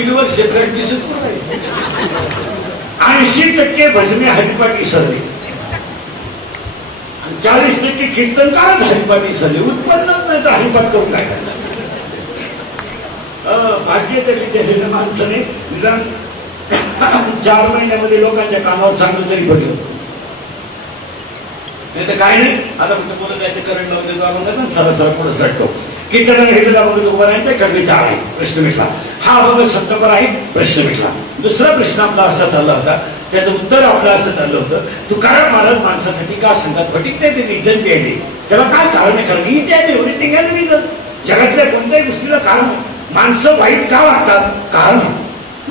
3 वर्ष प्रॅक्टिसच नाही. 80% भजने हरिपाठी सरले आणि 40% कीर्तनकारच हरिपाठी सरले. उत्पन्नच नाही तर हरिपाठ करून काय करणार. भाग्य तरी माणसाने निदान 4 महिन्यामध्ये लोकांच्या कामावर चांगलं तरी पडलं. नाही तर काय नाही. आता फक्त बोलत जायचं करंट लावून सरळ पुढे सटतो. कीर्तनाने हे उभं राहायचं कडवे 4 आहे. प्रश्न मिटला. हा बाबा सप्टेंबर आहे. प्रश्न मिटला. दुसरा प्रश्न आपला असा चालला होता, त्याचं उत्तर आपलं असं चाललं होतं, तुकाराम महाराज माणसासाठी का सांगतात फटिक ते रिझन द्यायचे, त्याला काय कारण आहे. कारण एव्हरीथिंग ॲज रिझन. जगातल्या कोणत्याही गोष्टीला कारण. माणसं वाईट का वाटतात, कारण.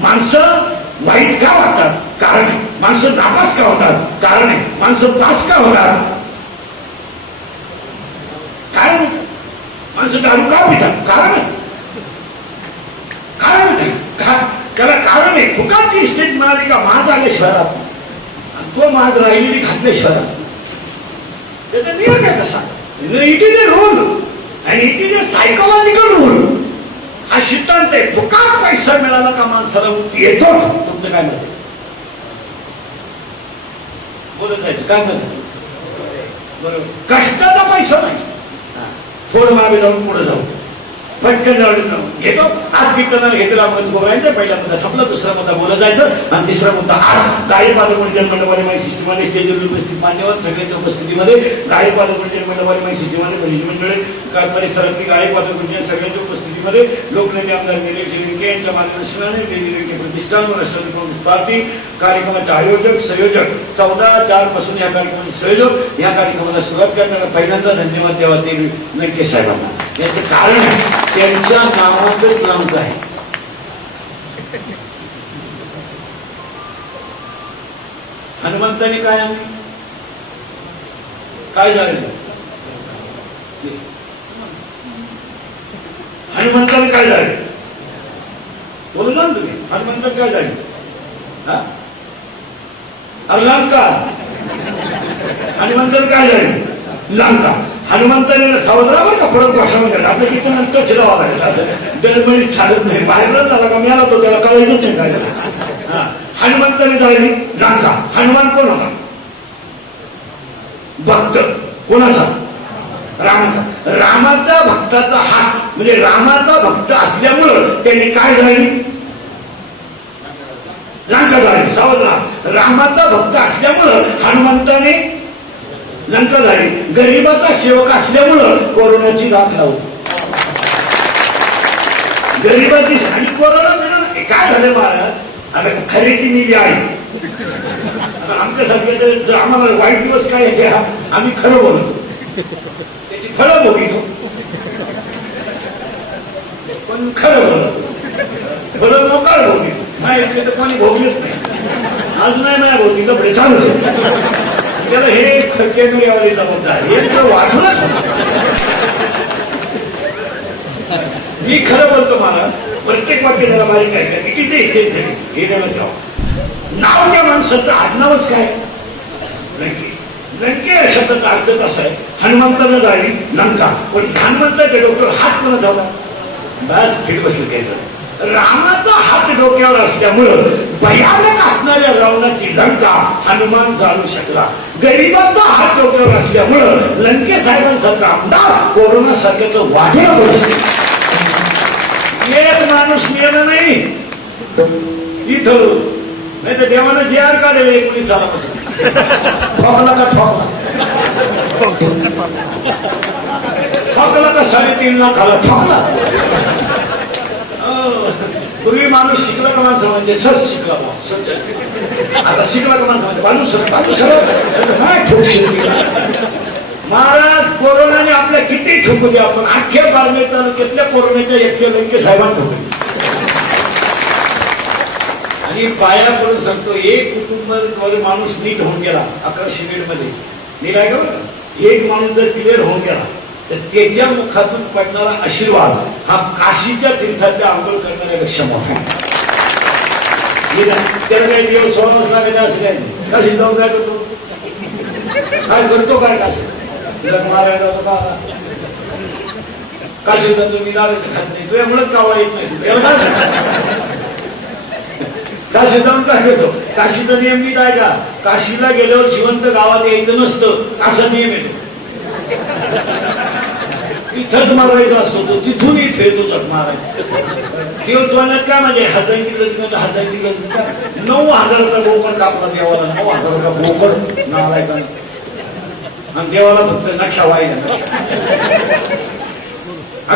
माणसं वाईट का वाटतात, कारण आहे. माणसं नापास का होतात, कारण आहे. माणसं पास का होतात, कारण. माणसं दारू का पितात, कारण. कारण नाही त्याला कारण आहे. फुकाची स्टेट मिळाली का माज आले शहरात आणि तो माज राहिलेली घातले शहरात. त्याचा नियम आहे कसा. इट इज अ रूल आणि it is a psychological rule. हा सिद्धांत आहे. फुकाट पैसा मिळाला का माणसाला मुक्ती येतो. तुमचं काय म्हणत बोलत जायचं काय म्हणत. बरोबर. कष्टाचा पैसा नाही. थोडं मागे जाऊन पुढे जाऊ पटकन घेतो. आज कीर्तनाला घेतला बोलायचं. पहिला मुद्दा संपला. दुसरा मुद्दा बोलत जायचं आणि तिसरा मुद्दा आज गायकवाड मंडळवारी माहिती सिस्टममध्ये स्टेजवर उपस्थित मान्यवर सगळ्यांच्या उपस्थितीमध्ये गायकवाड मंडळवारी माहिती सिस्टममध्ये भजनी मंडळे परिसरातली गायकवाद मंडळ सगळ्यांच्या उपस्थितीमध्ये लोकनेते आमदार निलेश शिर्के यांच्या मार्गदर्शनाने वेगवेगळे प्रतिष्ठान व राष्ट्रवादी काँग्रेस पार्टी कार्यक्रमाचे आयोजक संयोजक 14/4 पासून या कार्यक्रमाचे संयोजक या कार्यक्रमाला सुरुवात करण्याला पहिल्यांदा धन्यवाद द्यावा ते लंके साहेबांना. याचं कारण त्यांच्या नावाचंच नाव आहे. हनुमंताने काय आणले, काय झालेलं. हनुमंताने काय झाले बोलू ना तुम्ही. हनुमंत काय झाले. लंका. हनुमंताने काय झाले लंका. हनुमंताने सावधानावर का फरक भाषामध्ये आपल्या किती नंतर चिरावा लागेल. असं दरमळीत छाडत नाही. बाहेरच झाला का मिळाला तो त्याला कळायचंच नाही काय झालं. हनुमंताने झाली लंका. हनुमान कोण होता. भक्त. कोणाचा. रामाचा. रामाचा भक्ताचा हात म्हणजे रामाचा भक्त असल्यामुळं त्यांनी काय झाली लंका झाली. सावधान. रामाचा भक्त असल्यामुळं हनुमंताने लंका झाली. गरिबाचा सेवक असल्यामुळं कोरोनाची गाठ लावली. गरिबाची आणि कोरोना काय झालं महाराज. आता खरेदी निधी आहे आमच्यासारखे. आम्हाला वाईट दिवस काय आहे आम्ही खरं बोलतो. त्याची फळं भोगितो पण खरं बोलतो. फळं मोकाळ भोगितो. नाही तर कोणी भोगलीच नाही. आज नाही माझ्या भोगी कपडे चालू त्याला हे खर्चेंडू यावरी जबाबदार हे तर वाढवलं. मी खरं बोलतो. मला प्रत्येक वाक्य त्याला बारीक आहे मी किती हे द्यावं. नाव त्या माणसाचं आडनावच काय लंके. लंके या शब्दाचा अर्थ कसा आहे. हनुमंतानं झाली लंका पण हनुमंताच्या डोक्यावर हात कोणा झाला बस फिट बसून घ्यायचं. रामाचा हात डोक्यावर असल्यामुळं भयानक असणाऱ्या रावणाची लंका हनुमान जाणू शकला. गरिबाचा हात डोक्यावर असल्यामुळं लंके साहेबांसारखा आमदार कोरोना सारख्याचं वाढलं होतं. एक माणूस मिळाला नाही इथं. नाही तर देवानं जे आर काढले 19 सालापासून ठोकला का ठोकला. ठोकला का 3.5 लाखाला ठोकला. पूर्वी माणूस शिकला का माणसं म्हणजे सर शिकला. आता शिकला का माणसं म्हणजे बाजू महाराज कोरोनाने आपल्या किती ठोकू द्या. आपण अख्ख्या बारमे तालुक्यातल्या कोरोनाच्या एकट्या लंके साहेबांना ठोकले. आणि पाया पडून सांगतो एक कुटुंब माणूस नीट होऊन गेला 11 शिबिरमध्ये निघाय का. एक माणूस जर क्लिअर होऊन गेला तर त्याच्या मुखातून पडणारा आशीर्वाद हा काशीच्या तीर्थाच्या आंघोळ करणाऱ्यापेक्षा मोठा आहे. त्याला काही दिवस सोडवच लागत असं काय काशी जाऊन काय करतो काय करतो काय काशी तिला मारायला जातो का काशी जातो मी लावायचं खात नाही तुझ्यामुळेच कावा येत नाही. काशीत जाऊन काय करतो? काशीचा नियम नीट आहे का? काशीला गेल्यावर जिवंत गावात यायचं नसतं असा नियम येतो. तिथंच मारायचा असतो तो, तिथून इथे येतो जग मारायचा. दिवसवानात काय म्हणजे 1000 किलो 1000 किलो 9,000चा बोकड कापला देवाला. 9,000चा बोकड नावायचा आणि देवाला फक्त नक्षा व्हायला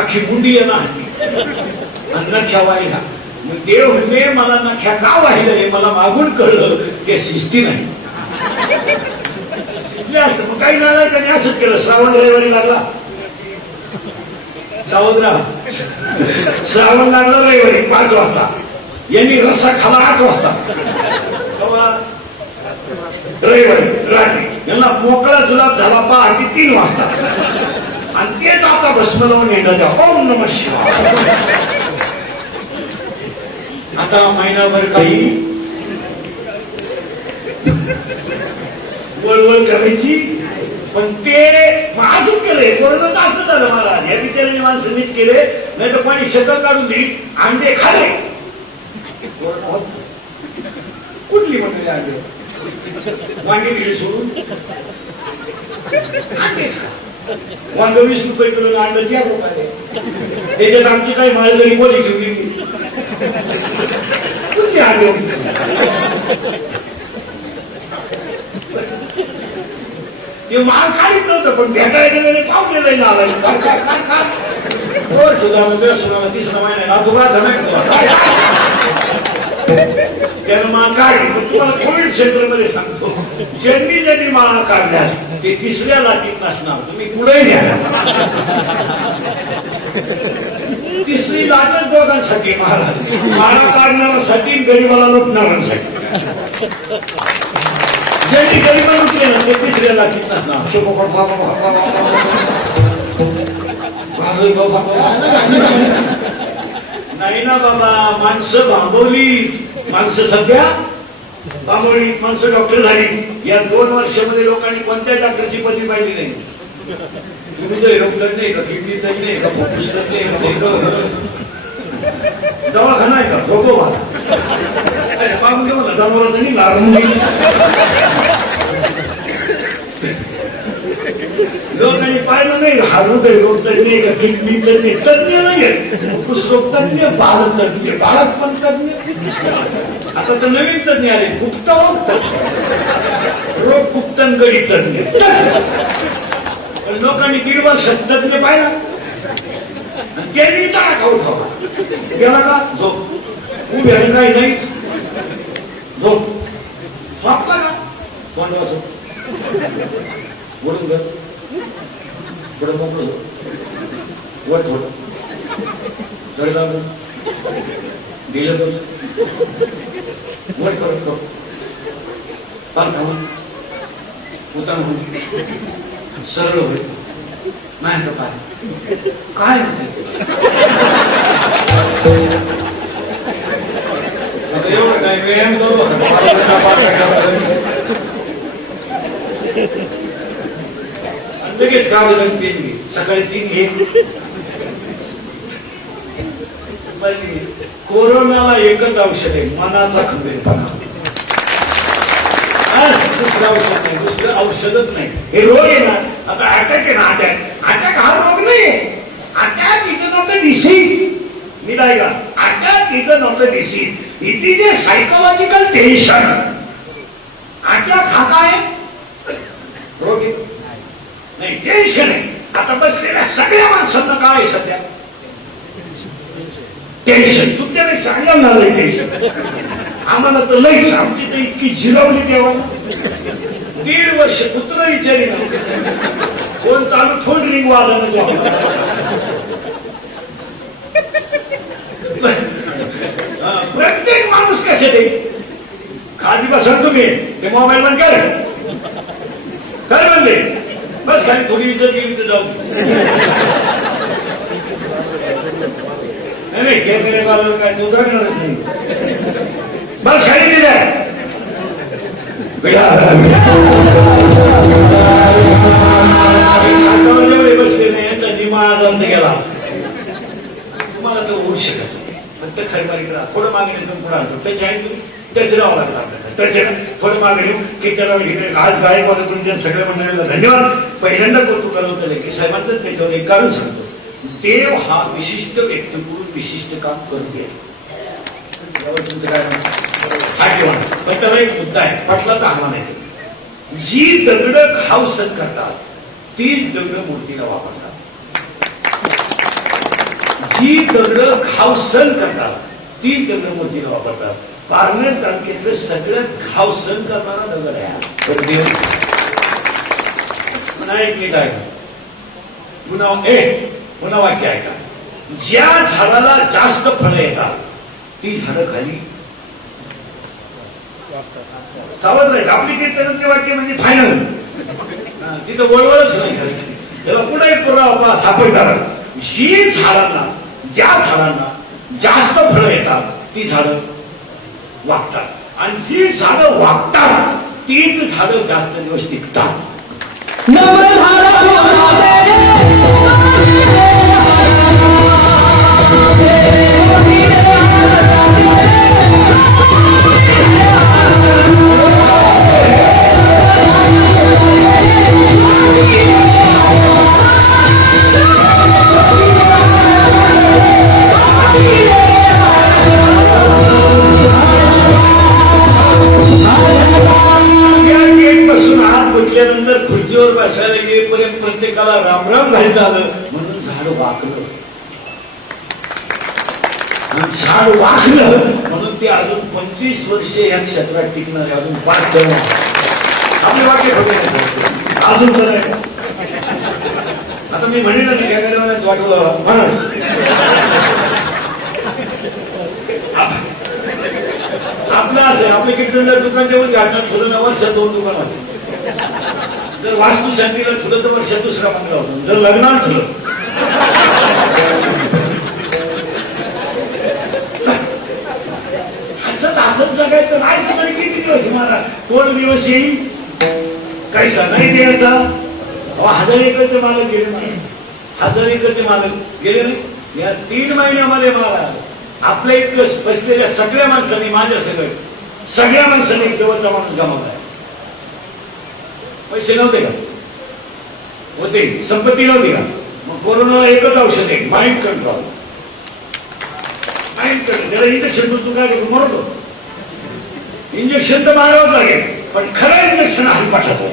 अख्खी बुंडी आहे ना आणि नक्षा व्हायला. मग देव म्हणजे मला नख्या का वाहिलं हे मला मागून कळलं ते शिस्ती नाही. मग काही नाही त्याने असंच केलं. श्रावण रविवारी लागला सावधराव श्रावण लागला रविवारी 5 वाजता. यांनी रस्सा खाला 8 वाजता रविवारी रात्री. यांना मोकळा जुलाब झाला पहाटे 3 वाजता. आणि तेच आता भस्म लावून येणार ओम नमः शिवाय. आता महिनाभर काही वळवळ करायची पण ते असंच केलंय. कोरोना असं झालं मला या बिचाराने माणसं नीट केले नाही तर कोणी शकल काढून दिली अंडे खाल्ले. कुठली मंडळी अंडे वांगे दिली सोडून अंडेच खा. वांग 20 रुपये किलो अंड द्या लोकांनी. त्याच्यात आमची काही माळदरी बोली ठेवली कुठली अंडे ते माल काढीत नव्हतं पण भेटायला गेले पावलेलं आला. सुद्धा 3 महिना तुला त्यानं माळ काढली. पण तुम्हाला कोविड सेंटरमध्ये सांगतो ज्यांनी माळा काढल्या ते 3ऱ्या लाटीत नसणार. तुम्ही पुढे घ्या. 3री लाटच दोघांसाठी माळा काढणाऱ्यासाठी गरीबाला लुटणाऱ्यांसाठी. ज्यांनी गरीब लुटले ना ते 3ऱ्या लाटीत नसणार. नाही ना बाबा. माणसं भांबवली. माणसं सध्या भांबवली. माणसं डॉक्टर झाली. या 2 वर्षामध्ये लोकांनी कोणत्या डॉक्टरची पदवी पाहिली नाही. तुम्ही जो एरोप्लेन नाही का किडनी नाही का पुस्तक नाही दवाखाना आहे का झोपो मला जनावरांचा नाही लागून लोकांनी पाहिलं नाही. हृदय रोग तज्ञ का किडनी तज्ञ तज्ञ नाहीये. पुस्तक तज्ञ बालतज्ञ बाळक पण तज्ञ. आता तर नवीन तज्ञ आले गुप्त रोग गुप्तन गडी तज्ञ. लोकांनी 1.5 वर्ष तज्ञ पाहिला आणि त्यांनी खाऊ खावा गेला का झोप उभी आहे काही नाहीच झोप झोपला का कोण असं बोलून घर पुढं मोकळं वट थोडं जळला गेलं तर वट करत पान खाऊन उतार म्हणून सरळ होईल नाही काय एवढं काय व्यायाम करू लगेच गाव सकाळी 3 कोरोनाला एकच औषध आहे मनाचा खंबीरपणा. दुसरं औषध नाही. दुसरं औषधच नाही. हे रोग आहे ना. आता अटॅक आहे ना. अटॅक हा रोग नाही. Attack is not a disease. मी नाही का attack is not a disease. It is a psychological tension. Attack हा काय रोग आहे नाही टेन्शन आहे. आता बसलेल्या सगळ्या माणसांना काय आहे सध्या टेन्शन. तुमच्याकडे सांगणार नाही टेन्शन. आम्हाला तर लईच आमची तर इतकी जिरवली तेव्हा 1.5 वर्ष कुत्र विचारी ना कोण चालू थोड रिंग वाजवणं. प्रत्येक माणूस कसे ते खाली बसा तुम्ही ते मोबाईल बंद कर काय म्हणले बस खाली थोडी इज्जत गेली तर जाऊ नाही कॅमेरेवाला काय तो करणारच नाही. बस खाली दिल्या बसले नाही यांचा दिमाग गेला. तुम्हाला तो होऊ शकत फक्त खरी मारी करा थोडं मागणी पुढे आणतो त्याची आहे तुम्ही टचरावं लागलं आपल्याला. टचरा थोडं मागे घेऊन कीर्तनावर घेतले. आज गायकवाड तुमच्या सगळ्या मंडळीला धन्यवाद. पहिल्यांदा कौतुक करवत की साहेबांचं त्याच्यावर एक कारण सांगतो. देव हा विशिष्ट व्यक्तीकडून विशिष्ट काम करून घ्या. तुमचं काय हा ठेवा. पण त्याला एक मुद्दा आहे, पटला तर हा नाही. जी दगड खावसत करतात तीच दगड मूर्तीला वापरतात. जी दगड खावसन करतात तीच दगड मूर्तीला वापरतात. पारनेर तालुक्यातलं सगळ्यात खावसन करणारा दगड आहे. पुन्हा एक नीट आहे, पुन्हा वाक्य आहे का, ज्या झाडाला जास्त फळं येतात ती झाडं खाली सावध राहील. आपली कीर्तनातले वाक्य म्हणजे फायनल, तिथं वळवळच नाही. त्याला पुढे पुरावा सापडणार. जी झाडांना ज्या झाडांना जास्त फळं येतात ती झाडं वागतात आणि जी झाडं वागतात तीच झाडं जास्त दिवस टिकतात. नंतर खुर्चीवर बसायला येईपर्यंत प्रत्येकाला रामराम घालत आलं म्हणून झाड वाकलं. झाड वाकलं म्हणून ते अजून 25 वर्षे या क्षेत्रात टिकणार आहे. अजून 5 आपले वाक्य अजून तर आता मी म्हणेन ना काय वाटलं म्हणा. आपलं आपल्या किती दुकान जेवण घाटणार थोडं नवा 2 दुकान होते. जर वास्तुशांतीला ठुलं तर वर्षात दुसरा मंगळा होतो. जर लग्नाला ठुलं हसत हसत जगायचं नाही. सगळे किती दिवस मला कोण दिवस येईल काही नाही द्यायचा. 1000 एकरचे मालक गेले नाही. 1000 एकरचे मालक गेले नाही. या 3 महिन्यामध्ये मला आपल्या इतकं बसलेल्या सगळ्या माणसांनी माझ्या सगळ्या माणसांनी जवळचा माणूस गमावला. पैसे नव्हते का होते, संपत्ती नव्हती का. मग कोरोनाला एकच औषध आहे, माइंड कंट्रोल. माइंड कंट्रोल त्याला इंजेक्शन तू काय मरतो. इंजेक्शन तर मारावंच लागेल पण खरं इंजेक्शन आहे पाठवतो.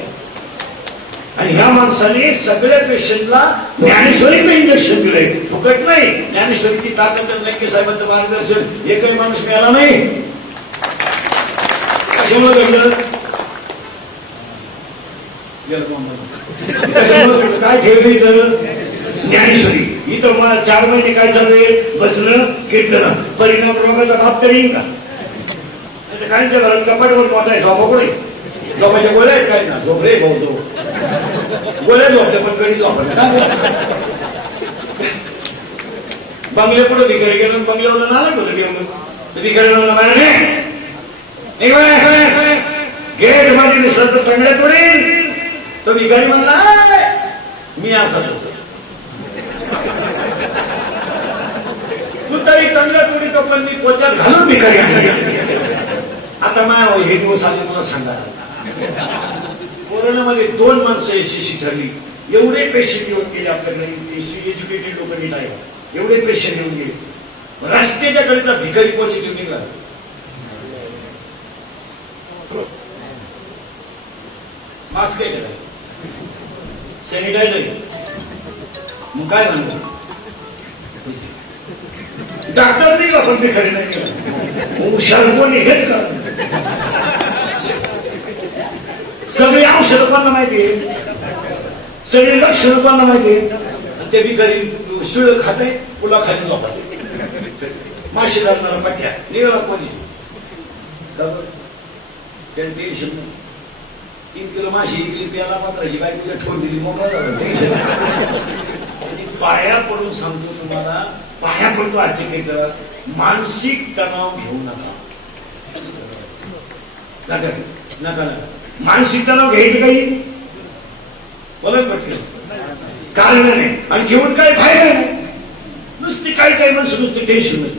आणि ह्या माणसाने सगळ्या पेशंटला ज्ञानेश्वरीचं इंजेक्शन दिलंय. फुकट नाही. ज्ञानेश्वरीची ताकद नक्की साहेबांचं मार्गदर्शन एकही माणूस मिळाला नाही. कशामुळे घडलं काय ठेवली तर ज्ञानेश्वरी. इथं मला 4 महिने काय चाललंय बसणं कीर्तन. परिणाम रोगाचा बाप तरी येईल का. काहींच्या घरात कपाटवर मोठा आहे झोपा पुढे झोपाच्या गोळ्या आहेत काय ना झोप रे भाऊ तो गोळ्या झोपल्या पण कधी झोपल्या. बंगले पुढे भिकारी गेलं बंगल्यावर नाला होतं घेऊन भिकारी गेट मध्ये दिसत चांगल्या तोडी. तो भिकारी म्हणला मी असत होतो. तू तरी चांगल्या तोडी तो पण मी पोचात घालून भिकारी आता माझ्या हे दिवस आले तुला सांगा. कोरोनामध्ये 2 माणसं यशस्वी ठरली. एवढे पेशंट येऊन गेले आपल्याकडे. एज्युकेटेड लोकांनी नाही एवढे पेशंट येऊन गेले. रस्त्याच्या कडेचा भिकारी पॉझिटिव्ह निघाला. मास्क काय केला सॅनिटायझर मग काय म्हणतो डॉक्टर नाही का पण ते खरे नाही. हुशार कोणी हेच का सगळे औषध कोणाला माहिती आहे. सगळे लक्षण कोणाला माहिती आहे. ते भिकारी शिळ खाते पुला खाली झोपाते. माशी लागणारा पट्ट्या निघाला कोणी त्याने टेन्शन नाही. 3 किलो माशी इकली त्याला मात्राशी काय तुला ठेवून दिली मोकळा. पाया पडून सांगतो तुम्हाला पाया पडतो आजचे काही मानसिक तणाव घेऊ नका. नका मानसिक तणाव घ्यायचं काही बोलत पटकन कारण नाही. आणि घेऊन काय फायदा नाही. नुसती काही माणसं नुसती टेन्शन नाही.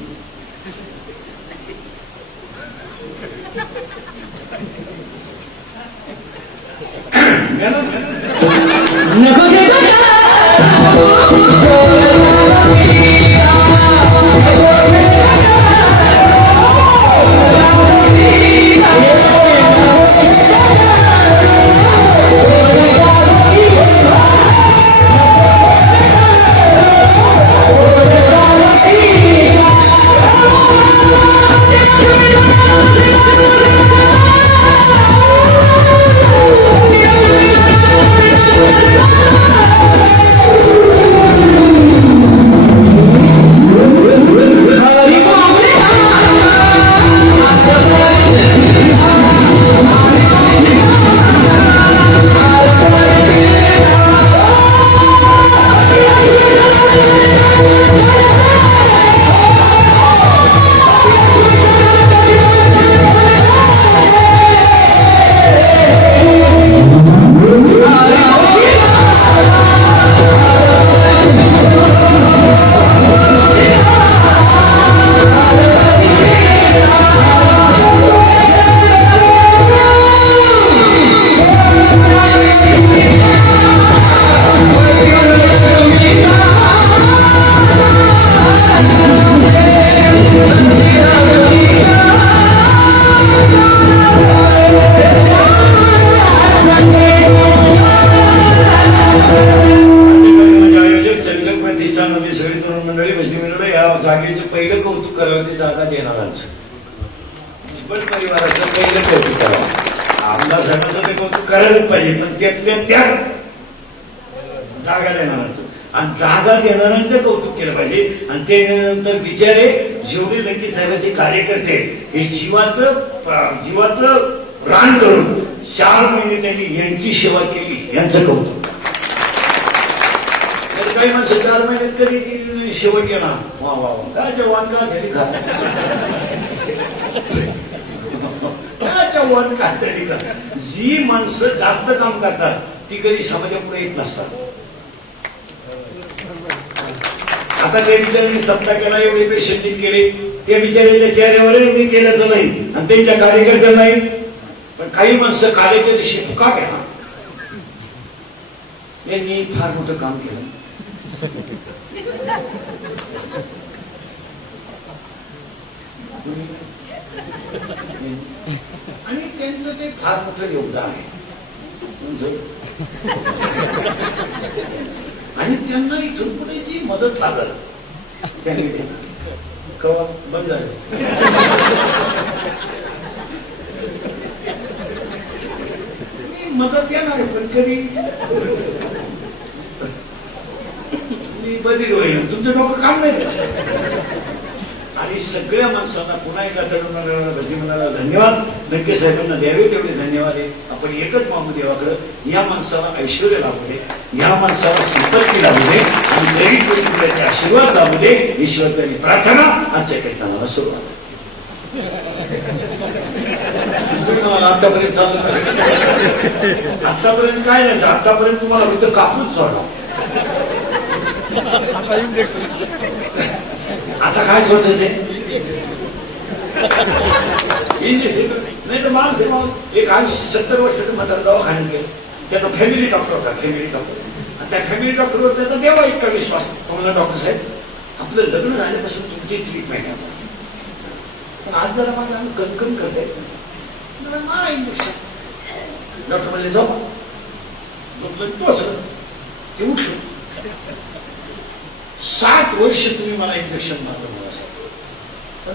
जागेचं पहिलं कौतुक करावं ते जागा देणारांचं. भुजबळ परिवाराचं पहिलं कौतुक करावं. आमदार साहेबांचं ते कौतुक करायलाच पाहिजे, पण त्यातल्या त्यात जागा देणारांचं आणि जागा देणाऱ्यांचं कौतुक केलं पाहिजे. आणि त्यानंतर बिचारे जेवढे लंकी साहेबांचे कार्यकर्ते हे जीवाचं रान करून 4 महिने त्यांनी यांची सेवा केली, यांचं कौतुक. काही माणसं 4 महिन्यात कधी सेवा केला, वा वा काय जवान का झाली का, काय जवान का झाली का. जी माणसं जास्त काम करतात ती कधी समाजापुढे येत नसतात. आता त्या बिचारांनी सत्ता केला, एवढे पैसे केले, त्या बिचारांच्या चेहऱ्यावर मी केलं नाही आणि त्यांच्या कार्यकर्त्या नाही. पण काही माणसं काळेच्या दिवशी तुका केला, यांनी फार मोठं काम केलं. आणि त्यांचं ते फार मोठं योगदान आहे. आणि त्यांना इथून पुढे जी मदत लागल त्यांनी कवा बंद झाले. मदत येणार आहे पण कधी बदली होईल, तुमचं डोकं काम नाही. आणि सगळ्या माणसांना पुन्हा एकदा तरुणाला भजी म्हणाला धन्यवाद. लंके साहेबांना द्यावे तेवढे धन्यवाद आहे. आपण एकच मागू देवाकडे, या माणसाला ऐश्वर्य लाभू दे, या माणसाला संपत्ती लाभू दे आणि दैविक आशीर्वाद लाभू दे. ईश्वर त्यांनी प्रार्थना आजच्या कीर्तनाला सुरुवात. आतापर्यंत चालू आतापर्यंत काय नाही, आतापर्यंत तुम्हाला फक्त कापूच सोडला. आता काय सोडायचे नाही तर माणूस एक 70 वर्षाचं म्हातारा दवाखान्यात गेलं, त्याचा फॅमिली डॉक्टर होता, फॅमिली डॉक्टर. त्या फॅमिली डॉक्टरवर त्याचा देवा इतका विश्वास. तुम्हाला डॉक्टर साहेब आपलं लग्न झाल्यापासून तुमची ट्रीटमेंट आहे, पण आज जरा मला आम्ही कणकण करते इंजेक्शन. डॉक्टर म्हणले जाऊ, तो असं ते उठलं. 60 वर्ष तुम्ही मला इंजेक्शन मारलं, पण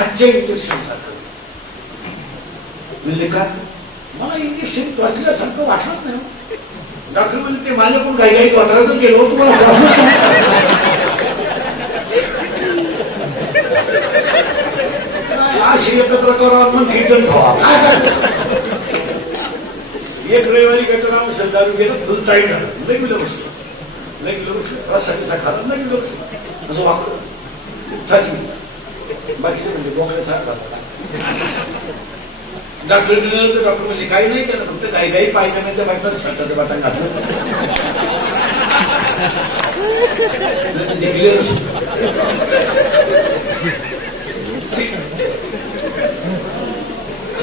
आजच्या इंजेक्शन सारखं म्हणजे का मला इंजेक्शन वाचल्यासारखं वाटत नाही. डॉक्टर म्हणजे ते माझ्याकडून काही काही वापरायचं गेलो तुम्हाला अशी एकत्र करावं पण कीर्तन खावा. काय करायचं, एक रविवारी कटराव दारू गेलं, दूध टाईट झालं, लई मिळलं बसलं, लई मिळलं बसलं, रसाचा खाला नाही मिळलं बसलं, असं वापरलं थकली. बाकी म्हणजे बोकड्यासारखा. डॉक्टर डॉक्टर म्हणजे काही नाही केलं, फक्त काही काही पायखान्याच्या बाटल्यात शर्टाचं बटन घातलं.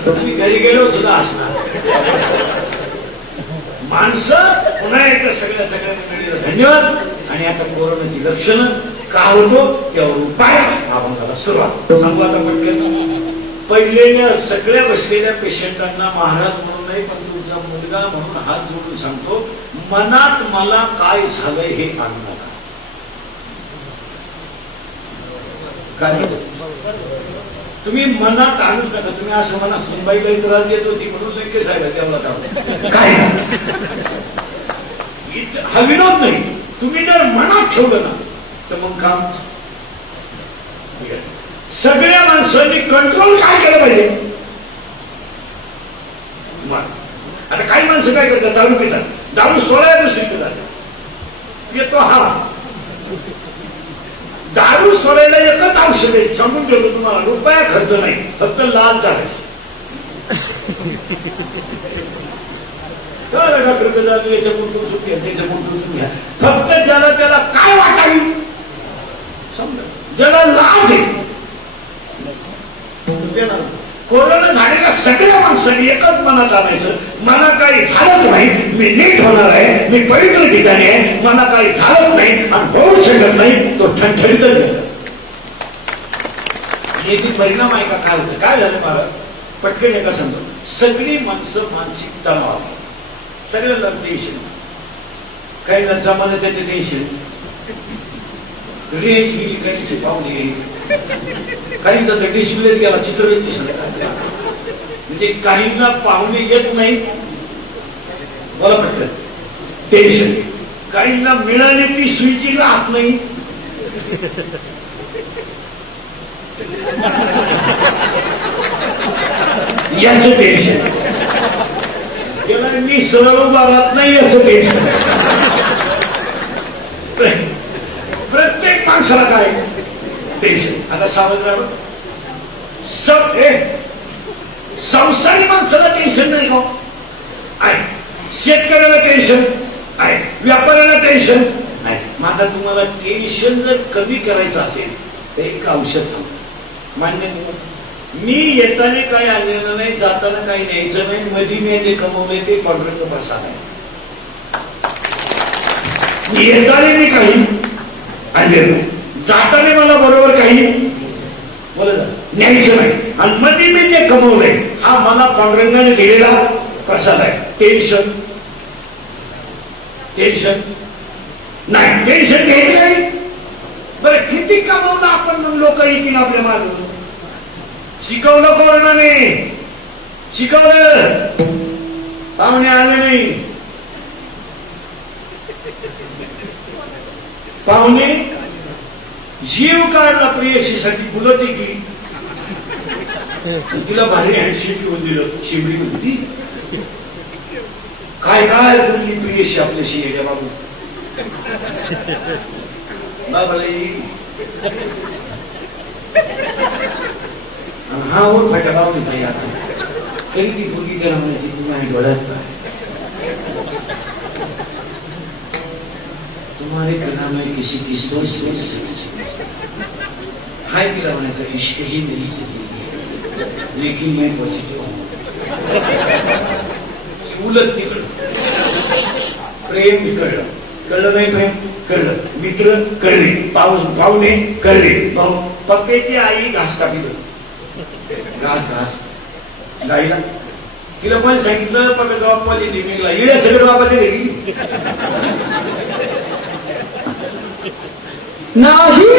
तुम्ही घरी गेलो सुद्धा असणार. माणसं पुन्हा एकदा सगळ्या धन्यवाद. आणि आता कोरोनाची लक्षणं का होतो त्यावर उपाय आपण त्याला सुरुवात सांगू. आता म्हटलं पहिलेल्या सगळ्या बसलेल्या पेशंटांना महाराज म्हणून नाही पण तुमचा मुलगा म्हणून हात जोडून सांगतो, मनात मला काय झालंय हे आणू नका. काय तुम्ही मनात आणूच नका. तुम्ही असं म्हणा सुनबाईला त्रास देत होती म्हणून संकेत सांगा तेवढा काय हा विनोद नाही. तुम्ही जर मनात ठेवलं ना तर मग काम. सगळ्या माणसांनी कंट्रोल काय केलं पाहिजे. आता काही माणसं काय करतात, दारू पितात, दारू सोडायला दुसरी पितात. येतो हा दारू सोडायला एकच औषध आहे, सांगून ठेवतो तुम्हाला, रुपया खर्च नाही, फक्त लाल झाडायची. फक्त ज्याला त्याला काय वाटावी समजा, ज्याला लाज आहे. कोरोना झालेल्या सगळ्या माणसांनी एकच मनात आणायचं, मला काही झालंच नाही, मी नीट होणार आहे, मी पवित्र ठिकाणी आहे, मला काही झालंच नाही आणि होऊ शकत नाही, तो ठणठणीतच झाला. याची परिणाम आहे का काय होतं, काय झालं मला पटकन एका समजा, सगळी माणसं मानसिक तणाव, सगळ्यांना टेन्शन, काही जमाने त्याचे टेन्शन, रेंज गेली, काही पाहुणे, काही तर डिस्प्ले गेला, चित्र म्हणजे काहींना पाहुणे येत नाही, मला म्हटलं टेन्शन, काहींना मिळाली ती सुईची राहत नाही, याचं टेन्शन, त्याला मी सरळ उभा राहत नाही याचं टेन्शन. प्रत्येक माणसाला काय टेन्शन. आता सावध संसारी माणसाला टेन्शन नाही का आहे, शेतकऱ्याला टेन्शन आहे, व्यापाऱ्याला टेन्शन आहे. मग आता तुम्हाला टेन्शन जर कमी करायचं असेल तर एक औषध सांग, मान्य मी येताना काही आणलेलं नाही, जाताना काही न्यायचं नाही, मध्ये मी जे कमवलंय ते पांडुरंग प्रसाद आहे. मी येताना मी काही आणलेलं नाही, जाताना मला बरोबर काही न्यायचं नाही, आणि मध्ये मी जे कमवलंय हा मला पांडुरंगाने दिलेला प्रसाद आहे. टेन्शन टेन्शन नाही, टेन्शन घ्यायचं नाही. बरं किती कमवलं आपण, लोक येतील आपल्या मागे. शिकवलं कोरोनाने, शिकवलं, पाहुणे आले नाही, पाहुणे जीव काढला प्रियशीसाठी, फुलं ती गेली, तिला भारी हँडशेक घेऊन दिलं, शिमडी होती काय काय बोलली प्रियशी आपल्याशी येड्या बाबू, हा और फाटा बाबू नाही आता तरी ती मुलगी त्याला म्हणायची तुम्ही डोळ्यात तुम्हारे गला में किसी की सोच हाय, तिला म्हणायचं इश्क ही मेरी जिंदगी लेकिन मैं पॉजिटिव हूं. उलट तिकडं प्रेम कळलं, कळलं नाही प्रेम कळलं, मित्र कळले, पाहुणे कळले, पप्प्याची आई घास कापी घास घास गाईला, तिला पण सांगितलं पप्पा बाप्पाची टिमिंगला येड्या सगळं बाबाची घरी नाही.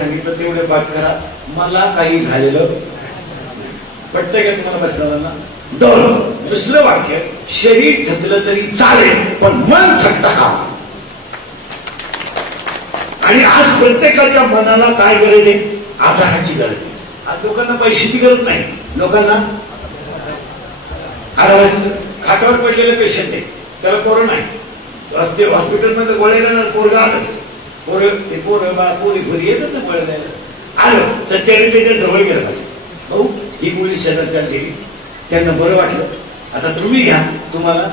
सांगितलं तेवढे पाठ करा, मला काही झालेलं पटतंय का तुम्हाला बसणाऱ्यांना? दोन, दुसरं वाक्य, शरीर थकलं तरी चालेल पण मन थकता का? आणि आज प्रत्येकाच्या मनाला काय गरज आहे? आधाराची गरज आहे. आज लोकांना पैशाची गरज नाही, लोकांना आधाराची. खाटावर पडलेले पेशंट आहे, त्याला कोरोना आहे, रस्ते हॉस्पिटलमध्ये गोळ्या पोरगा आलं, पोरी घरी येतात ना पळायला आलं तर त्याने त्याच्या जवळ गेलं पाहिजे. भाऊ ही गोळी शरीरात गेली, त्यांना बरं वाटलं, आता तुम्ही घ्या, तुम्हाला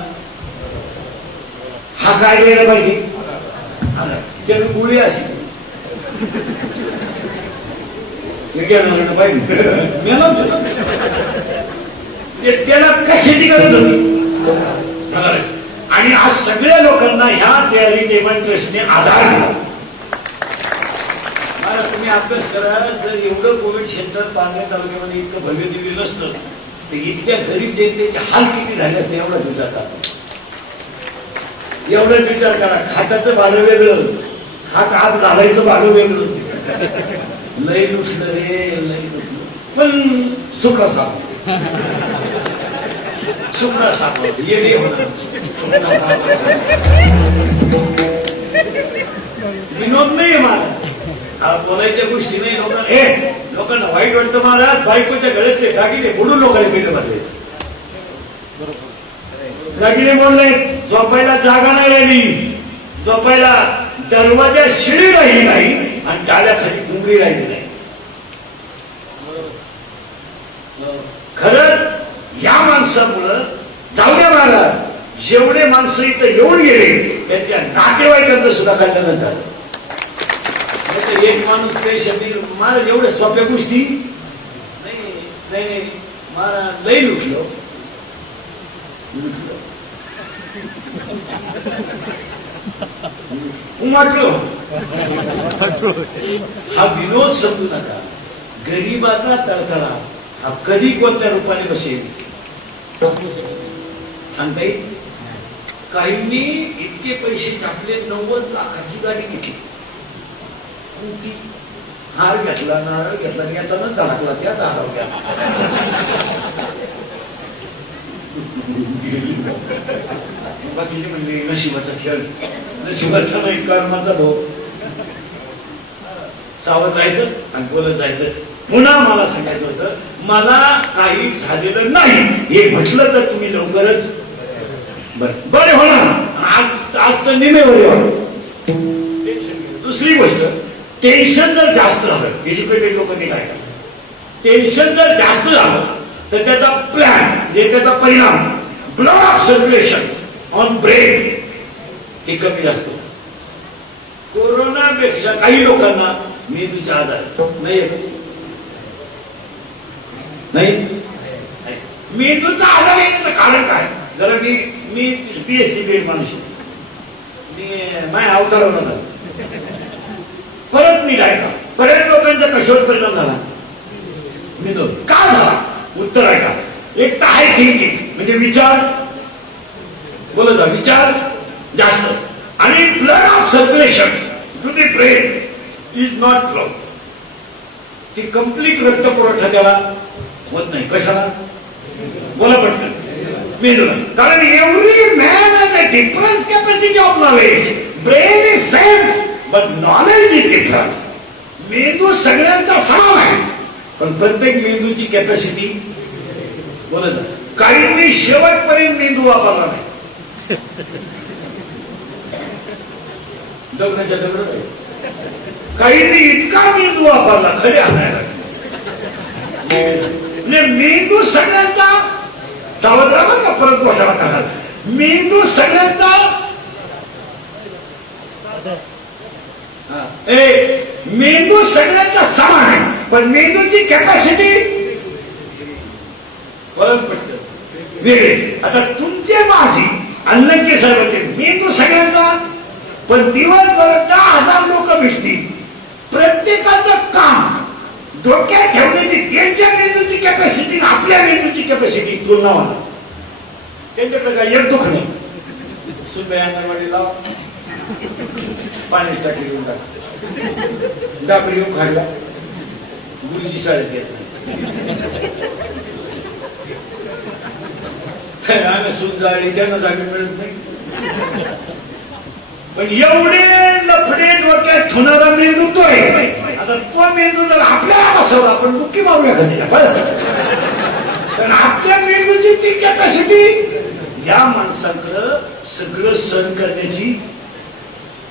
हा काय द्यायला पाहिजे? त्यानं गोळी अशी त्याला कशाची गरज होती? आणि आज सगळ्या लोकांना ह्या तयारी डेमॉन्स्ट्रेशनने आधार दिला. तुम्ही अभ्यास करा, जर एवढं कोविड सेंटर पालघर तालुक्यामध्ये इतकं भव्य दिलेलं नसतं तर इतक्या गरीब जनतेचे हाल किती झाले असते एवढाच विचार करा. एवढाच विचार करा. खाटाचं भाडं वेगळं, खाट आत घालायचं भाडं वेगळं. लय लुटलं रे, लय लुटलं, पण सुख साप सुखा साप येणे होणार. विनोद नाही मला, बोलायच्या गोष्टी नाही. लोकांना वाईट वाटतं. मला बायकोच्या गळ्यातले दागिने बोलून लोकांनी पेट भरले, दागिने बोलले, झोपायला जागा नाही राहिली, झोपायला दरवाजा शिडी राहिली नाही आणि टाळ्याखाली कुंबडी राहिली नाही. खरं या माणसामुळं जाऊ द्या मला, जेवढे माणसं इथं येऊन गेले त्यांच्या नातेवाईकांचं सुद्धा कल्याण झालं. एक माणूस काही शब्द मला एवढ्या सोप्या गोष्टी नाही, मला लई लुटलो उमटलो. हा विनोद समजू नका. गरीबाचा तळतळा हा कधी कोणत्या रूपाने बसेल सांगता येईल. काहींनी इतके पैसे छापले, 90 लाखाची गाडी घेतली, हार घेतला, नारळ घेतला, घेताना धडकला त्या दारावर. बाकीचे म्हणजे नशिबाचा खेळ, नशिबाचा नाही कर्माचा भोग. सावध राहायचं आणि बोलत जायचं. पुन्हा मला सांगायचं होतं, मला काही झालेलं नाही हे म्हटलं तर तुम्ही लवकरच बरे होणार. आज तर निमेवर होणार. दुसरी गोष्ट, टेन्शन जर जास्त झालं, एज्युकेटेड लोकांनी काय, टेन्शन जर जास्त झालं तर त्याचा प्लॅन, त्याचा परिणाम blood of circulation on brain हे कमी जास्त. कोरोनापेक्षा काही लोकांना मेंदूचा आजार नाही. मेंदूचा आजार येण्याचं कारण काय? जरा मी PhD ग्रेड माणूस, मी माझ्या अवतारावर परत मी गायका, बऱ्याच लोकांचा कशावर परिणाम झाला? मेंदू का झाला? उत्तर आहे का? एक तर आहे थिंकिंग, म्हणजे विचार, बोलत विचार जास्त, आणि blood of circulation to the brain is not flow. ती कंप्लीट रक्त पुरवठा त्याला होत नाही. कशाला? बोला पटकन. मेंदूला. कारण every man has a difference capacity of knowledge. Brain is same but knowledge is difference. मेंदू सगळ्यांचा समान आहे पण प्रत्येक मेंदूची कॅपॅसिटी बोलत. काहींनी शेवटपर्यंत मेंदू वापरला नाही. दगडाच्या दगड. काहींनी इतका मेंदू वापरला खरे आणायला. मेंदू सगळ्यांचा सावध राहा का, परत घोटाळा करा. मेंदू सगळ्यांचा मेंदू सगळ्यांचा समान आहे पण मेंदूची कॅपॅसिटी परत पडत वेगळे. आता तुमचे माझी अन्नके साहेबांचे मेंदू सगळ्यांचा, पण दिवसभर 10,000 लोक भेटतील, प्रत्येकाचं काम डोक्यात ठेवण्याची त्यांच्या मेंदूची कॅपॅसिटी आपल्या मेंदूची कॅपॅसिटी तुलना होणार. त्यांच्याकडे काय एक दुःख नाही. सुद्धा अंगणवाडी लावा, पाण्याची टाकी घेऊन टाकतो डाबरी येऊन खायला गुरुजी शाळेत येत नाही आम्ही सूज जाळी त्यांना जागी मिळत नाही पण एवढे लफडे डोक्यात ठेवणारा मेंदू तो आहे. आता तो मेंदू जर आपल्याला बसवला आपण बुक्की मारूया कधी कारण आपल्या मेंदूची ती कॅपॅसिटी या माणसाकडं सगळं सहन करण्याची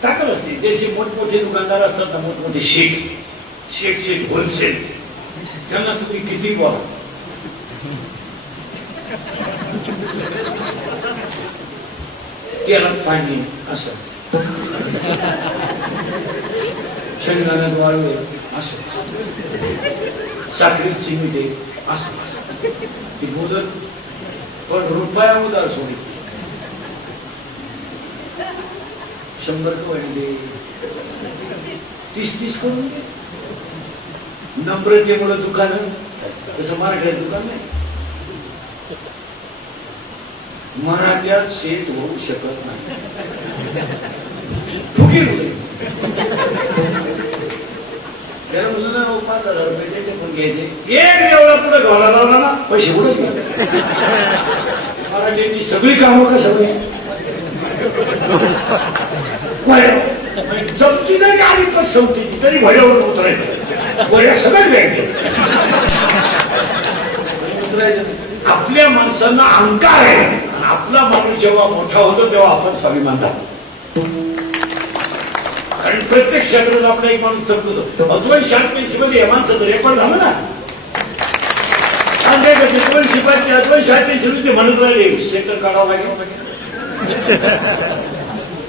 ताकद असते. जसे मोठमोठे दुकानदार असतात ना मोठमोठे शेठ होलसेल त्यांना तुम्ही किती बोला त्याला पाणी असं शेंगदाण्यात वाळवे असं साखरेत सिमिटे असं ती मुदत पण रुपया उदार सोडी 100 म्हणजे 30 करून नम्रतेमुळे दुकान तसं मराठ्यात दुकान नाही. मराठ्यात शेत होऊ शकत नाही फुकीर होईल त्याला म्हणलं ना 5,000 रुपये ते पण घ्यायचे एक एवढा पुढे घाला लावला ना पैसे पुढे घ्या मराठ्यांची सगळी कामं का सगळी जमती जरी आली पण सवतीची तरी भड्यावर उतरायचं भड्या सगळं बँकेत उतरायचं. आपल्या माणसांना अहंकार आहे आणि आपला माणूस जेव्हा मोठा होतो तेव्हा आपण स्वाभिमान दाखवतो. कारण प्रत्येक क्षेत्रात आपला एक माणूस संपतो. अजून 86 मध्ये हे माणसाचं रेकॉर्ड झालं ना काय करते 86 म्हणत राहिले सेंटर काढावं लागेल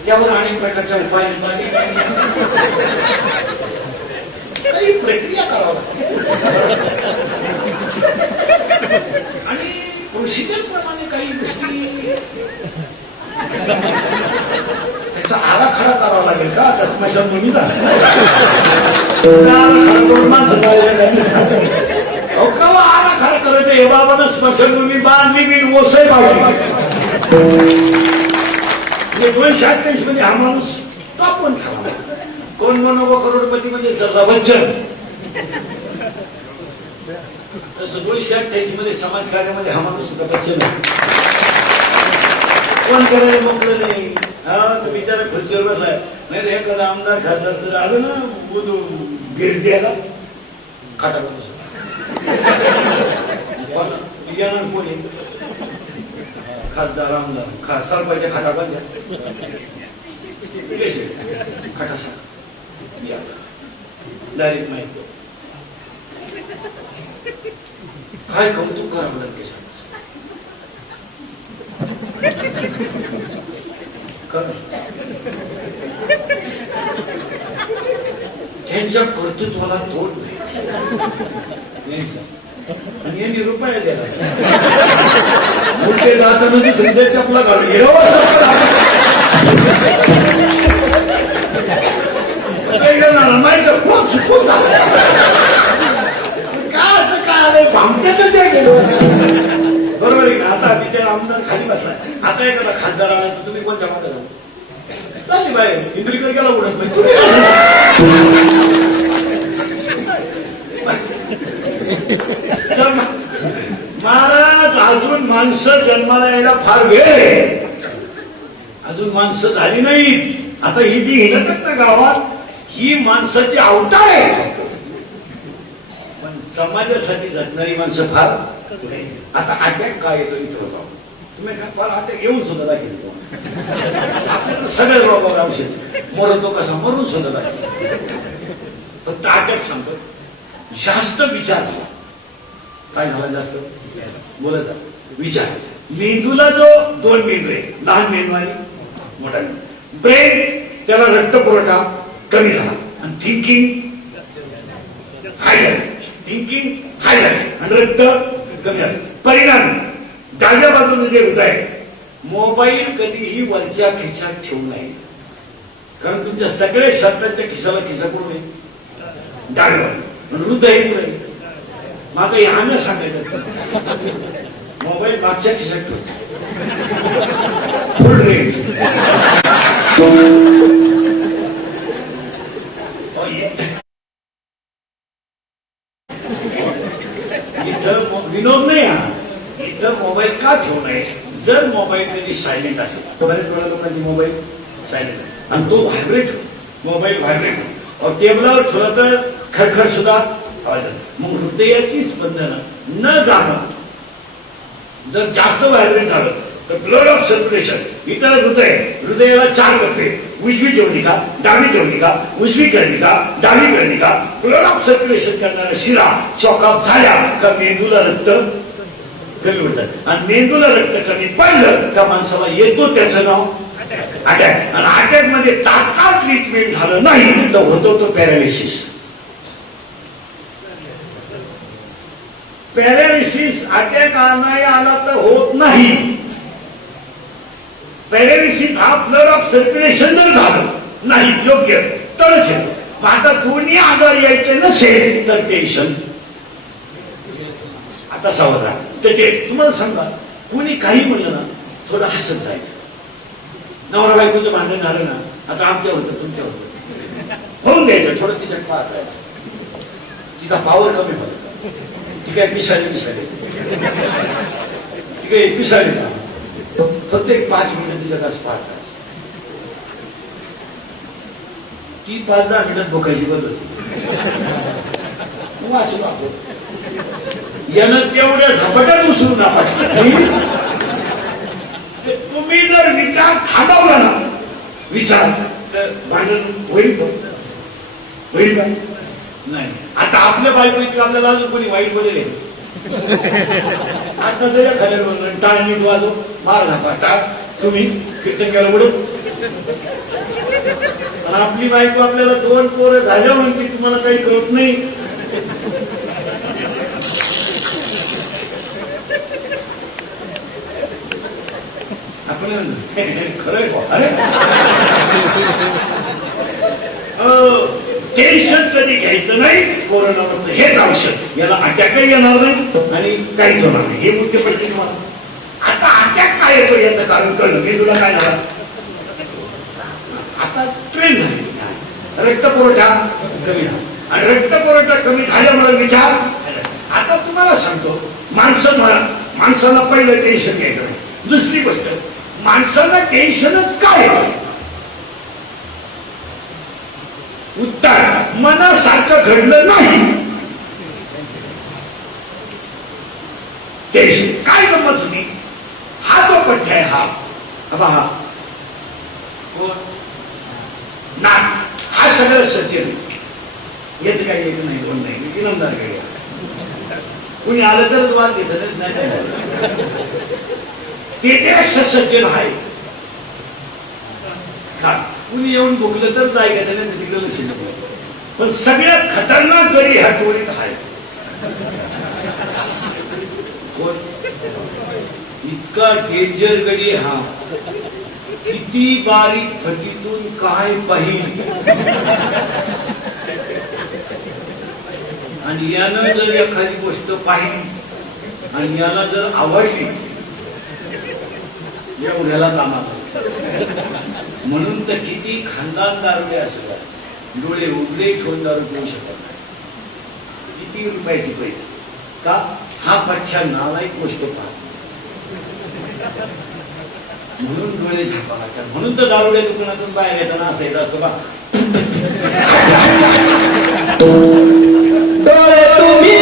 त्यावर अनेक प्रकारच्या उपाय काही प्रक्रिया करावं लागते आणि प्रोसिजरप्रमाणे काही गोष्टी त्याचा आराखडा करावा लागेल का स्मशानभूमीचा आराखडा करायचं हे बाबानं स्मशानभूमी बांधली मी ओसई बांधली 288 मध्ये हा माणूस टॉपवर ठेवला. कोण मनोबा करोडपती म्हणजे सरदार बच्चन तसं 288 मध्ये समाज कार्यामध्ये हा माणूस सुद्धा बच्चन कोण करायला मोकळं नाही. हा तर बिचारा खुर्चीवर बसलाय नाही एखादा आमदार खासदार तर आलं ना बुधू भेट द्यायला खाटा कोणी खासदार आमदार सरपंच खाटा बांधा खाटा डायरेक्ट माहिती काय कौतुक करावं लागेल त्यांच्या कर्तृत्वाला तोड नाही आणि यांनी रुपये द्यायला मोठे जाताना दुसऱ्या चपला घालून बरोबर आहे का. आता तिथे आमदार खाली बसला आता एखादा खासदार आला तर तुम्ही कोणत्या मागे जाऊ चालली बाहेर इंद्रिकडे गेला उडत महाराज अजून माणसं जन्माला यायला फार वेळ आहे. अजून माणसं झाली नाहीत. आता ही जी हिंडतात ना गावात ही माणसाची अवतार आहे पण समाजासाठी जगणारी माणसं फार. आता अटॅक काय येतो इथं होता तुम्ही फार अटॅक येऊन सुद्धा दाखवतो आपल्याला सगळ्या रोगावर औषध मरतो कसा मरून सुद्धा दाखवतो फक्त अटॅक सांगतो जास्त विचार झाला. काय झाला जास्त बोलत विचार मेंदूला जो 2 मेंदू आहे लहान मेंदू आणि मोठा मेंदू. ब्रेन त्याला रक्त पुरवठा कमी झाला आणि थिंकिंग हाय झाली आणि रक्त कमी झालं. परिणाम डाव्या बाजूने जे हृदय मोबाईल कधीही वरच्या खिशात ठेवू नये कारण तुमच्या सगळ्या शब्दांच्या खिशाला खिसा करू नये डाव्या हृदय पुढे मागे यानं सांगायचं मोबाईल मागच्या खिशात फुल रेंज इथं विनोद नाही हा, इथं मोबाईल का ठेवू नये? जर मोबाईल कधी सायलेंट असेल, तर बरेच वेळा लोकांचे मोबाईल सायलेंट आणि तो व्हायब्रेट, मोबाईल व्हायब्रेट और टेबलावर ठेवला तर खरखर सुद्धा आवाज येतो. मग हृदयाची स्पंदन न जाणं, जर जास्त व्हायब्रेट झालं तर ब्लड ऑफ सर्क्युलेशन, इतर हृदयाला 4 कप्पे, उजवी जोडणिका, डावी जोडणिका, उजवी कर्णिका, डावी कर्णिका, ब्लड ऑफ सर्क्युलेशन करणाऱ्या शिरा चॉकअप झाल्या का मेंदूला रक्त कमी होतात आणि मेंदूला रक्त कमी पडलं का माणसाला येतो त्याचं नाव अटॅक. आणि अटॅक मध्ये तात्काळ ट्रीटमेंट झालं नाही तर होतो तो पॅरालिसिस. पॅरालिसिस अटॅक नाही आला तर होत नाही. पॅरालिसिस हा ब्लड ऑफ सर्क्युलेशन जर झालं नाही योग्य तरच येतो. आता दोन्ही आजार यायचे नसेल तर टेन्शन. आता सावध राहा. ते तुम्हाला सांगा, कोणी काही म्हणलं ना थोडं हसत जायचं. नवरा बायकोचं भांडण झालं ना, आता आमच्या होतं तुमच्या होतं, होऊन द्यायचं, थोडं तिच्यात पाहत राहायचं. तिचा पावर कमी होता. ती काय पिसाली ती काय पिसाली का फक्त 5 मिनिटं तिच्यात असं पाहत राहायचं. ती 5-10 मिनिटात बोकायची बदल असं वापरतो. यानं तेवढ्या झपाट्यात उचलू नका. तुम्ही जर विचार थांबवला ना, विचार तर भांडण होईल का? नाही. आता आपल्या बायको इतकं आपल्याला अजून कोणी वाईट बोलेल आता जर खाली म्हणून टाळ नीट वाजव, मार झापा टाळ, तुम्ही कीर्तन केलं उडत. आपली बायको आपल्याला 2 पोरं झाल्या म्हणते तुम्हाला काही कळत नाही. आपण खरंय अरे टेन्शन कधी घ्यायचं नाही. कोरोनावरचं हेच औषध, याला अटॅकही येणार नाही आणि काहीच होणार नाही. हे मुख्य पडते तुम्हाला. आता अटॅक काय येतो याचं कारण कळलं. मी तुला काय झाला, आता ट्रेन झाली, रक्तपुरवठा कमी झाला आणि रक्तपुरवठा कमी झाल्यामुळे विचार. आता तुम्हाला सांगतो, माणसाला पहिलं टेन्शन घ्यायचं नाही. दुसरी गोष्ट, माणसाला टेन्शनच काय? उत्तर, मनासारखं घडलं नाही. टेन्शन काय गंमत होती? हा जो पठ्य आहे हा कोण नाक, हा सगळं सचिन. हेच काही एक नाही, कोण नाही, इनामदार काही. कुणी आलं तरच वाद घेत नाही. ते सज्जन आहे. कुणी येऊन भोगलं तर जाय का त्याने तिकडे लक्ष नको. पण सगळ्यात खतरनाक गडी ह्या टोळीत आहे. इतका डेंजर गडी हा, किती बारीक फटीतून काय पाहिल. आणि यानं जर एखादी गोष्ट पाहिली आणि याला जर आवडली, एवढ्याला कामात. म्हणून तर किती खानदान दारुडे असला डोळे उघडे ठेवून दारू पिऊ शकत नाही. किती रुपयाची पैसे का? हा पठ्या नालायक गोष्ट पाहत म्हणून डोळे झापा लागतात. म्हणून तर दारुड्या दुकानातून बाहेर येताना असायचं असं बा, डोळे तुम्ही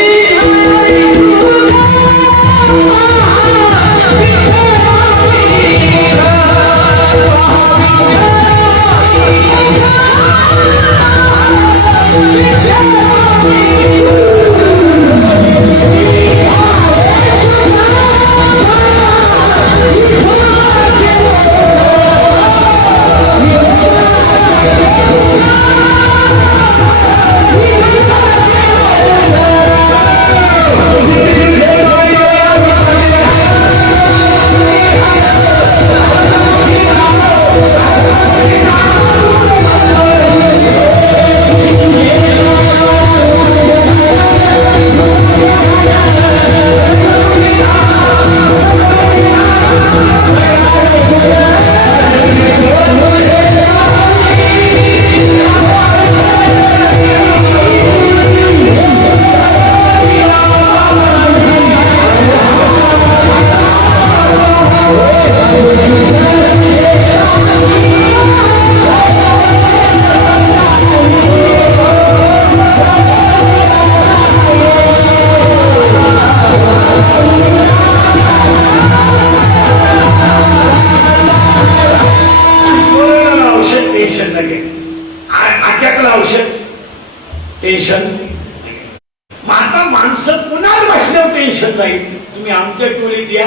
माणसं पुन्हा बसल्यावर टेन्शन नाही. तुम्ही आमच्या टोळीत या,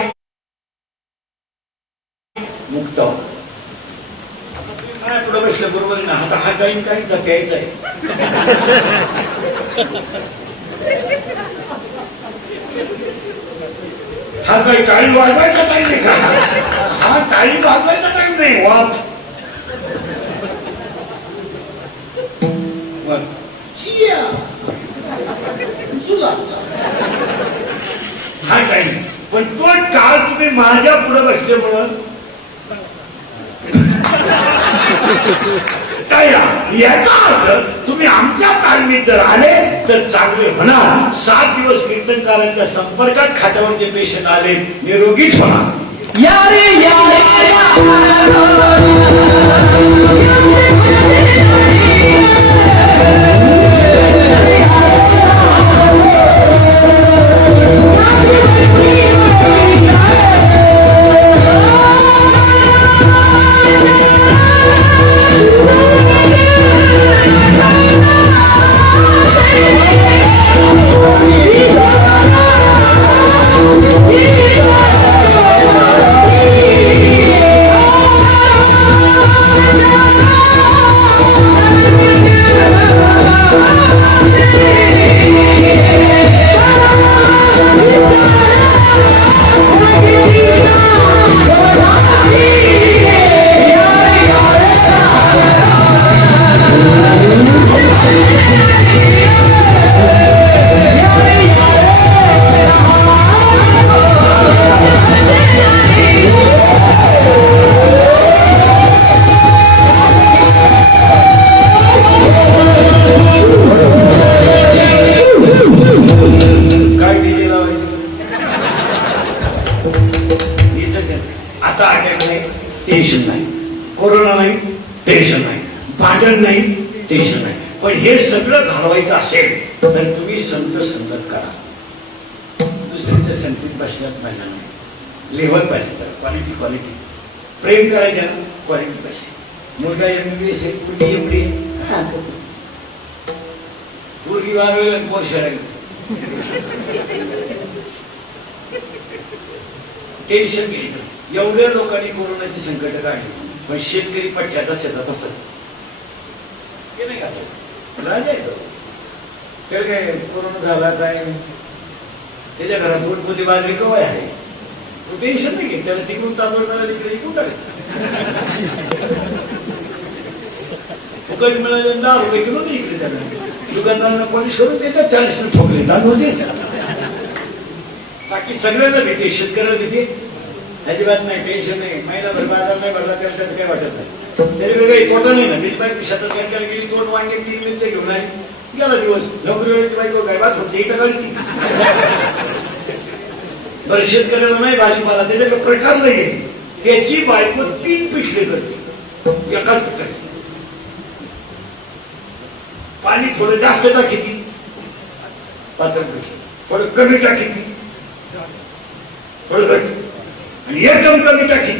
मुक्त काय पुढे बसल्या बरोबर ना. आता हा टाईम काही जपायचा आहे. हा काही टाळी वाजवायचा टाईम नाही का? हा टाळी वाजवायचा टाईम नाही. वाच हा टाईम. पण तो काळ तुम्ही माझ्या पुढे बसले म्हणून काय याचा अर्थ तुम्ही आमच्या तालमीत जर आले तर चांगले होणार. 7 दिवस कीर्तनकारांच्या संपर्कात खात्यावरचे पेशंट आले, निरोगीच होणार. या रे या टेन्शन नाही, कोरोना नाही, टेन्शन नाही, भांडण नाही, टेन्शन नाही. पण हे सगळं घालवायचं असेल तर तुम्ही संगत करा. दुसऱ्यांच्या संगतीत बसण्यात मजा नाही. लेवल पाहिजे, क्वालिटी. प्रेम करायचं ना, क्वालिटी पाहिजे. मुलगा MBBS आहे, मुलगी एवढी पूर्वी वाढवेल वर्ष टेन्शन घ्यायचं. एवढ्या लोकांनी कोरोनाची संकट काढली, पण शेतकरी पट्ट्याचा शेतात असत नाही का? राजा येतो तर काय कोरोना झाला काय त्याच्या घरात पोटमध्ये बाजरी कवाय आहे, तो टेन्शन नाही घेत. त्याला तिकडून तांदूळ तिकडे विकून फुकट मिळाले 10 रुपये किलो नाही इकडे. त्याला दुकानदारांना पोलीस करून देतात, 40 रुपये ठोकले तांदूळ द्यायचा. बाकी सगळ्यांना भीती, शेतकऱ्याला भीती अजिबात नाही, टेन्शन नाही. महिनाभर बाजार नाही भरला त्याला त्याचं काही वाटत नाही. तरी वेगळी तोटा नाही ना. मी बायको शेतात त्यांच्याला गेली, 2 वांगे 3 मिरच्या घेऊन आली, गेला दिवस. नोकरी वेळेची बायको काय बात होती ती. बरं शेतकऱ्याला नाही भाजीपाला, त्याच्याकडे प्रकार नाहीये. त्याची बायको 3 पिशवे करते एकाच पिकाची. पाणी थोडं जास्त टाकी, पातळ थोडं कमी टाकी, थोडं घट, आणि एकदम कमी टाकी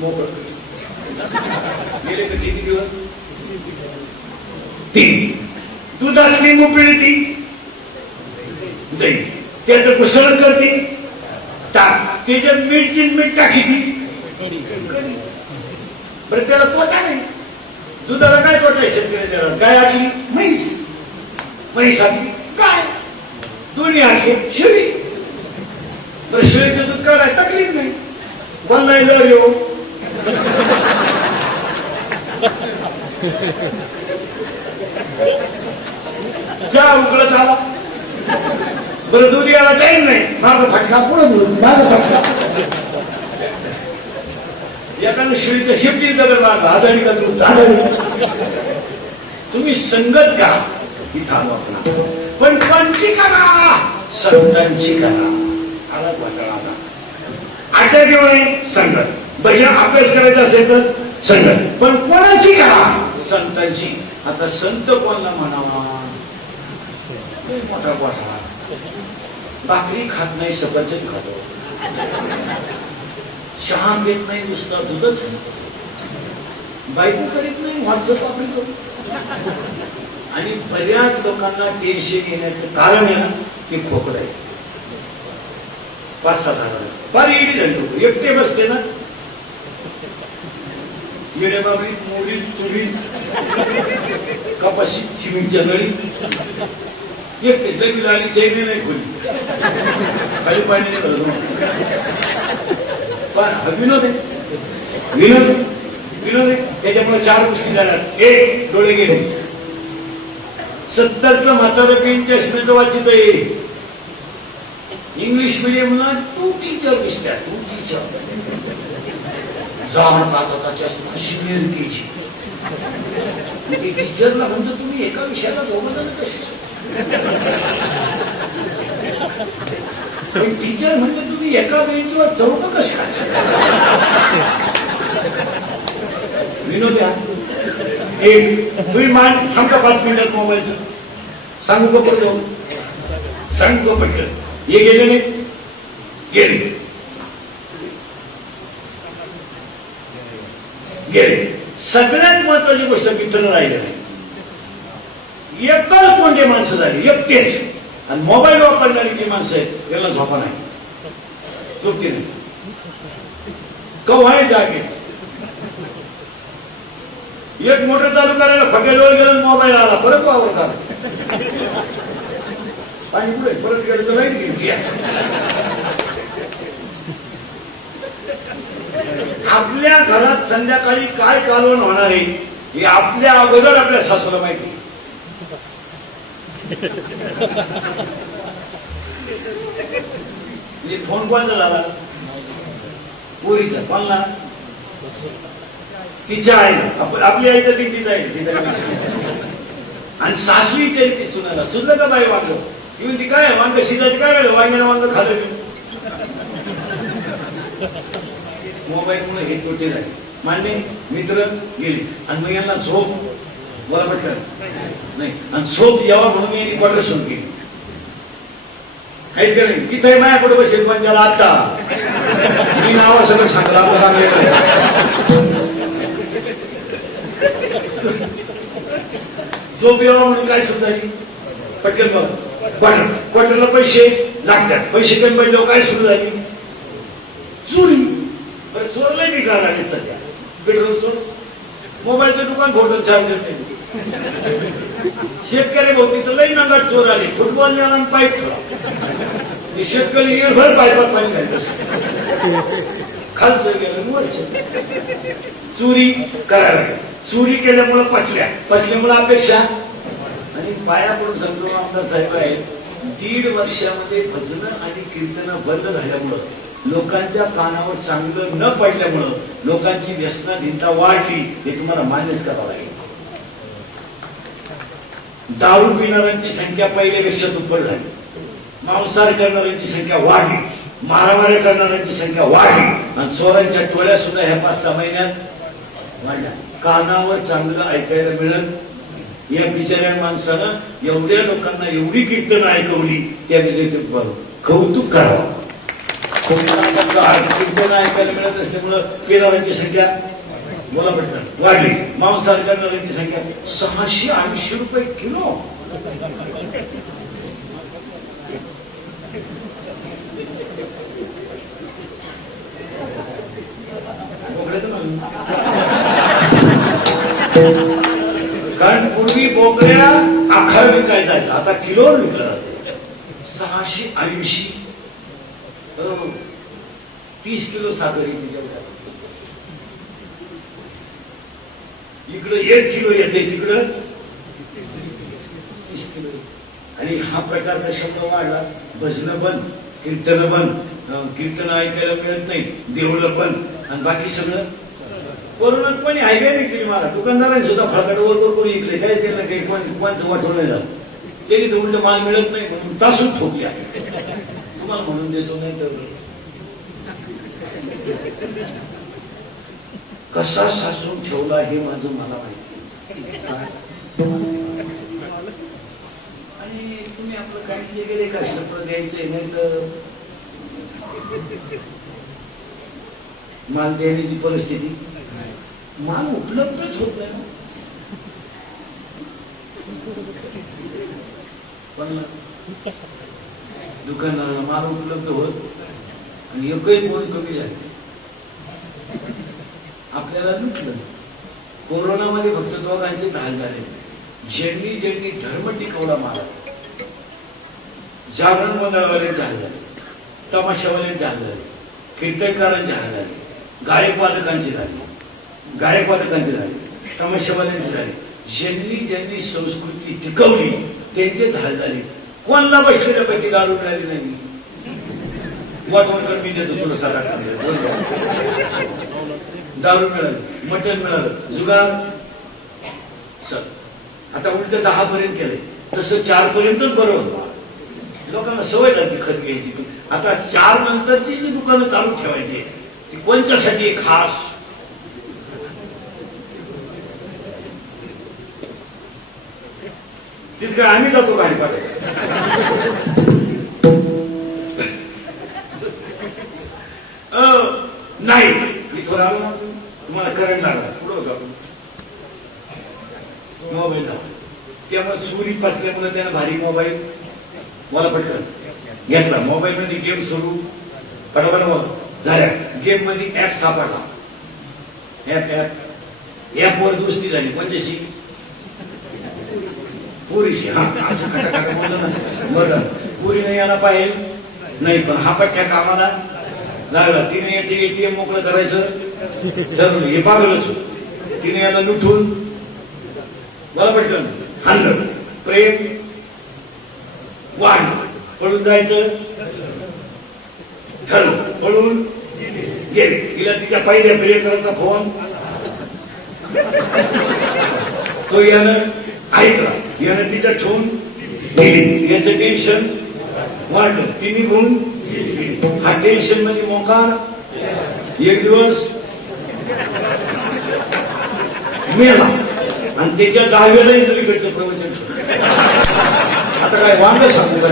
मोकळं. गेले का किती दिवस? 3. दुधात लिंबू पिळती, दही त्याचं घुसळ करते, टाक त्याच्यात मीठ टाकी. बरं त्याला तोटा नाही. दुधाला काय तोटा आहे शेतकऱ्याच्या? गाय आटली म्हैस आटली गाय, दोन्ही आटली शेळी. तर शेळीचं दूध काय तकलीफ नाही. बनायला येऊ चहा उकळत आला, बरं दूध यायला टाईम नाही, माझा फटका पुढे दूध, माझा फटका. एकानं शेळीच्या शेपटी दगड मारला, आधारी का दूध आधारी. तुम्ही संगत का ही थांबवा, पण कोणची करा? संतांची करा. आला घोटाळा आता घेऊन संगत. भजन अभ्यास करायचा असेल तर संगत, पण कोणाची करा? संतांची. आता संत कोणाला म्हणावा? मोठा घोटाळा. भाकरी खात नाही, सफरचंद खातो. चहा घेत नाही, नुसता दूधच. बायको करीत नाही, व्हॉट्सअप आपली करू. आणि बऱ्याच लोकांना टेन्शन येण्याचं कारण आहे ना की खोकला आहे. 5-7 हजार फार इडी झाली. एकटे बसते ना येडे बाबरी मोडी तुरी कपाशी सिमेंटच्या नळी एकटे लगी लागली चैनी नाही खोली खाली पाणी नाही भरलं. पण विनोद आहे विनोद विनोद आहे. त्याच्यामुळे 4 गोष्टी झाल्या. एक डोळे गेले. 70चं म्हातारं पेन चष्मेचं वाचित आहे. इंग्लिश मिडियमला तू टीचर दिसत्या तू टीचर जाण काका चष्मा शिमेर केची टीचरला म्हणतो तुम्ही एका विषयाला 2 जण कसे टीचर म्हणजे तुम्ही एका बेंचवर 4 कसे विनोद एक तुम्ही मान सांगा 5 मिनिटात मोबाईलचं सांगू का पडतो सांगू का पटलं. हे गेले नाही गेले गेले. सगळ्यात महत्वाची गोष्ट मित्र राहिले नाही. एकच कोणते माणसं झाली एकटेच. आणि मोबाईल वापरणारी जी माणसं आहेत याला झोपा नाही झोपते नाही कव्हाही जागेच. एक मोटर चालू करायला फट्याजवळ गेलं मोबाईल आला परत वावर का पाणी पुढे परत गेलं तर नाही. आपल्या घरात संध्याकाळी काय कालवण होणार आहे हे आपल्या अगोदर आपल्या सासूला माहिती. फोन कोणता झाला पोरीचा कोणला तिच्या आई आपली आई तर तिची जाईल. आणि सासवी तरी ती सुनायला सुद्धा का बाई वांग येऊन ती काय वांग शिजायची काय वेळ वांग्याला वांग खाल्लं. मोबाईलमुळे हे तोटे झाले. मान्य मित्र गेले आणि मग यांना झोप मला पटकन नाही आणि झोप यावा म्हणून मी क्वार्टर सुरू केली. काहीच नाही तिथे माझ्या पुढे बसेल पण त्याला आता मी नाव सगळं सांगलं आपलं सांगलेलं झोप यावा म्हणून काय सुद्धा पटकन बघ क्वार्टरला पैसे लागतात. पैसे कमी पडले काय सुरू झाली चोरी. चोरला निघाला लागेल सध्या पेट्रोल चोर मोबाईलचं दुकान फोटो चार्जर नाही. शेतकरी भोवती तर लई नंगा चोर आले फुटबॉल नेला पाईप ठेवा. शेतकरी भर पाईपात पाणी घालत खालचं गेलं चोरी करायला. चोरी केल्यामुळे पचल्यामुळे अपेक्षा आणि पाया पडून समजून आमदार साहेब आहेत. 1.5 वर्षामध्ये भजन आणि कीर्तन बंद झाल्यामुळं लोकांच्या कानावर चांगलं न पडल्यामुळं लोकांची व्यसनाधीनता वाढली हे तुम्हाला मान्यच करावं लागेल. दारू पिणाऱ्यांची संख्या पहिल्यापेक्षा दुप्पट झाली. मांसाहार करणाऱ्यांची संख्या वाढली. मारामाऱ्या करणाऱ्यांची संख्या वाढली. आणि चोरांच्या टोळ्या सुद्धा ह्या 5-6 महिन्यात वाढल्या. कानावर चांगलं ऐकायला मिळत या बिचाऱ्या माणसानं एवढ्या लोकांना एवढी कीर्तन ऐकवली त्या विजय कौतुक करावं. कीर्तन ऐकायला मिळत असल्यामुळं केदारांची संख्या बोला पटकन वाढली. मांसाहार करणाऱ्यांची संख्या 600-800 रुपये किलो. कारण पूर्वी बोकड्या आखार विकायचा आता किलोवर विकला जाते. 680 30 किलो साखर इकडं 1 किलो येते तिकडं 30 किलो. आणि हा प्रकार कशामुळे वाढला. भजन बंद कीर्तन बंद. कीर्तन ऐकायला मिळत नाही. देवळं बंद आणि बाकी सगळं कोरोनात पण हायवे नाही केली. मला दुकानदारांनी सुद्धा फळकट वर करून इकडे काय त्यांना काही कोणचं वाटवलं नाही झालं. त्यांनी तर उलट माल मिळत नाही म्हणून तासून ठोकल्या. तुम्हाला म्हणून देतो नाही तर कसा साचून ठेवला हे माझं मला माहिती. आणि तुम्ही आपलं काही गेले का शब्द द्यायचंय नाही तर माल देण्याची परिस्थिती माल उपलब्धच होत नाही. पण दुकानदाराला माल उपलब्ध होत आणि एकही कोण कमी झाले. आपल्याला लुटलं. कोरोनामध्ये फक्त दोघांचे हाल झाले. ज्यांनी धर्म टिकवला मला, जागरण मंडळवाले हाल झाले, तमाशावाले हाल झाले, कीर्तनकारांचे हाल झाले, गायकवादकांची झाली, तमाशावाल्यांची झाली. ज्यांनी संस्कृती टिकवली त्यांचेच हाल झाले. कोणाला बसलेल्या पैकी दारू मिळाली नाही. वाटवणकर मी देतो तुला 7-8 दारू मिळाली, मटण मिळालं, जुगार. आता उलट 10 पर्यंत केले, तसं 4 पर्यंतच बरं होतं. लोकांना सवय लागली खत घ्यायची. आता 4 नंतरची जी दुकानं चालू ठेवायची ती कोणत्यासाठी खास? तिथे आम्ही जातो बाहेर पाठायला. नाही इथं आलो ना तुम्हाला करंट लागला पुढं होता मोबाईल लावला. त्यामुळे चोरी पासल्यामुळे त्यानं भारी मोबाईल मला पटकन घेतला. मोबाईल मध्ये गेम सुरू पटापट झाल्या. गेम मध्ये ऍप सापडला. ऍप वर दोस्ती झाली. कोणत्याशी? पुरीशी. हा असं खटाखट बोललं ना. बरं पुरीने यायला पाहिजे नाही, पण हा पट्ट्या कामाला लागला. तिने याचे एटीएम मोकळं करायचं ठरवलं. हे पागलच. तिने याला लुटून मला पटकन हाणलं. प्रेम वाढ पळून जायचं ठरवलं. पळून गेले. तिला तिच्या पहिल्या प्रियकरांचा फोन तो यानं ऐकला. यानं तिच्या ठेवून गेली. याचं टेन्शन वाढलं. ती निघून हा टेन्शन मध्ये मोकार. एक दिवस मेला आणि त्याच्या 10व्याला इंद्रिकडचं प्रवचन. आता काय वांग सांगू का?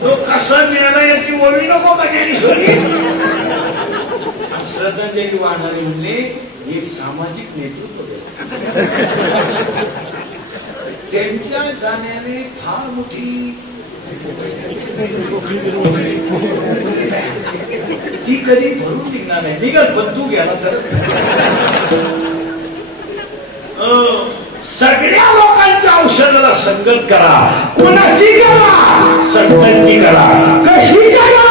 तो कसा मिळाला याची ओळी नको का? ज्ञानेश्वरी श्रद्धांजली वाहणारे म्हणले एक सामाजिक नेतृत्व त्यांच्या जाण्याने फार मोठी ती कधी भरून निघणार नाही. निघत बंदूक घ्यायला तर सगळ्या लोकांच्या औषधाला संगत करा. कोणाची करा? संतांची करा. कशी करा?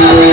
Yeah.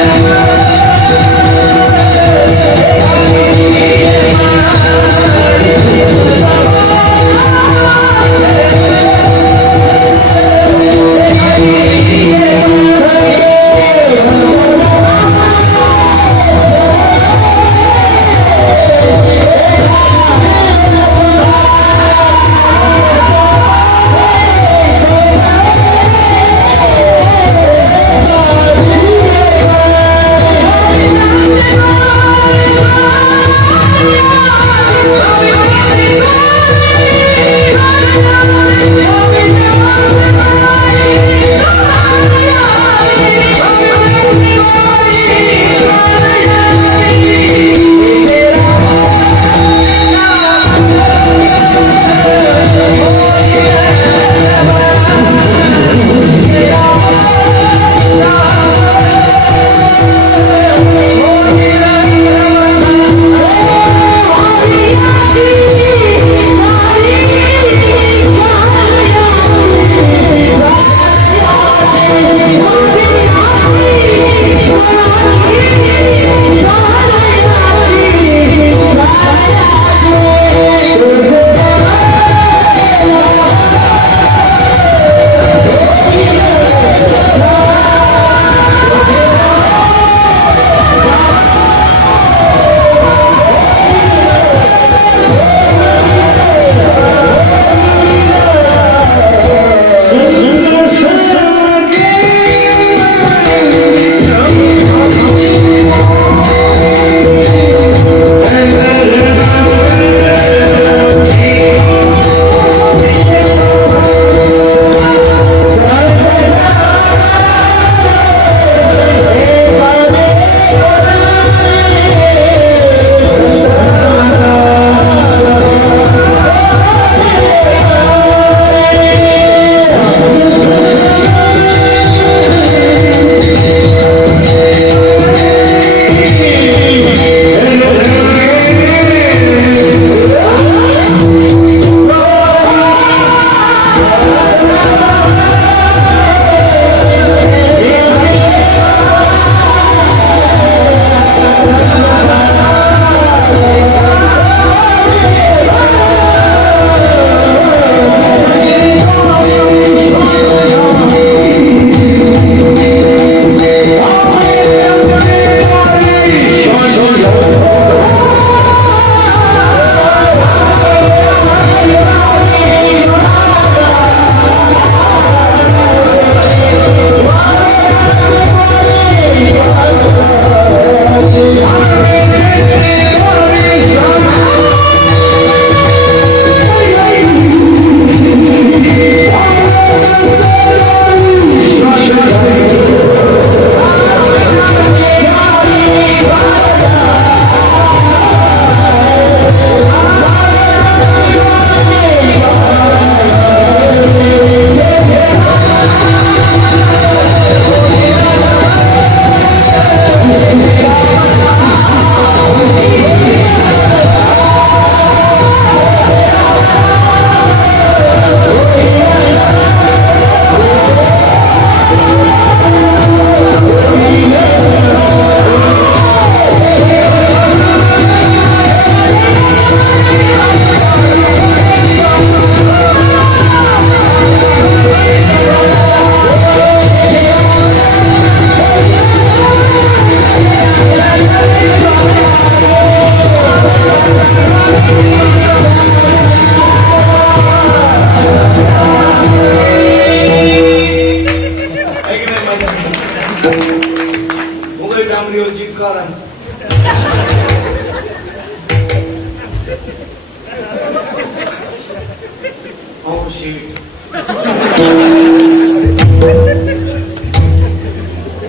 डांबरीवरची कार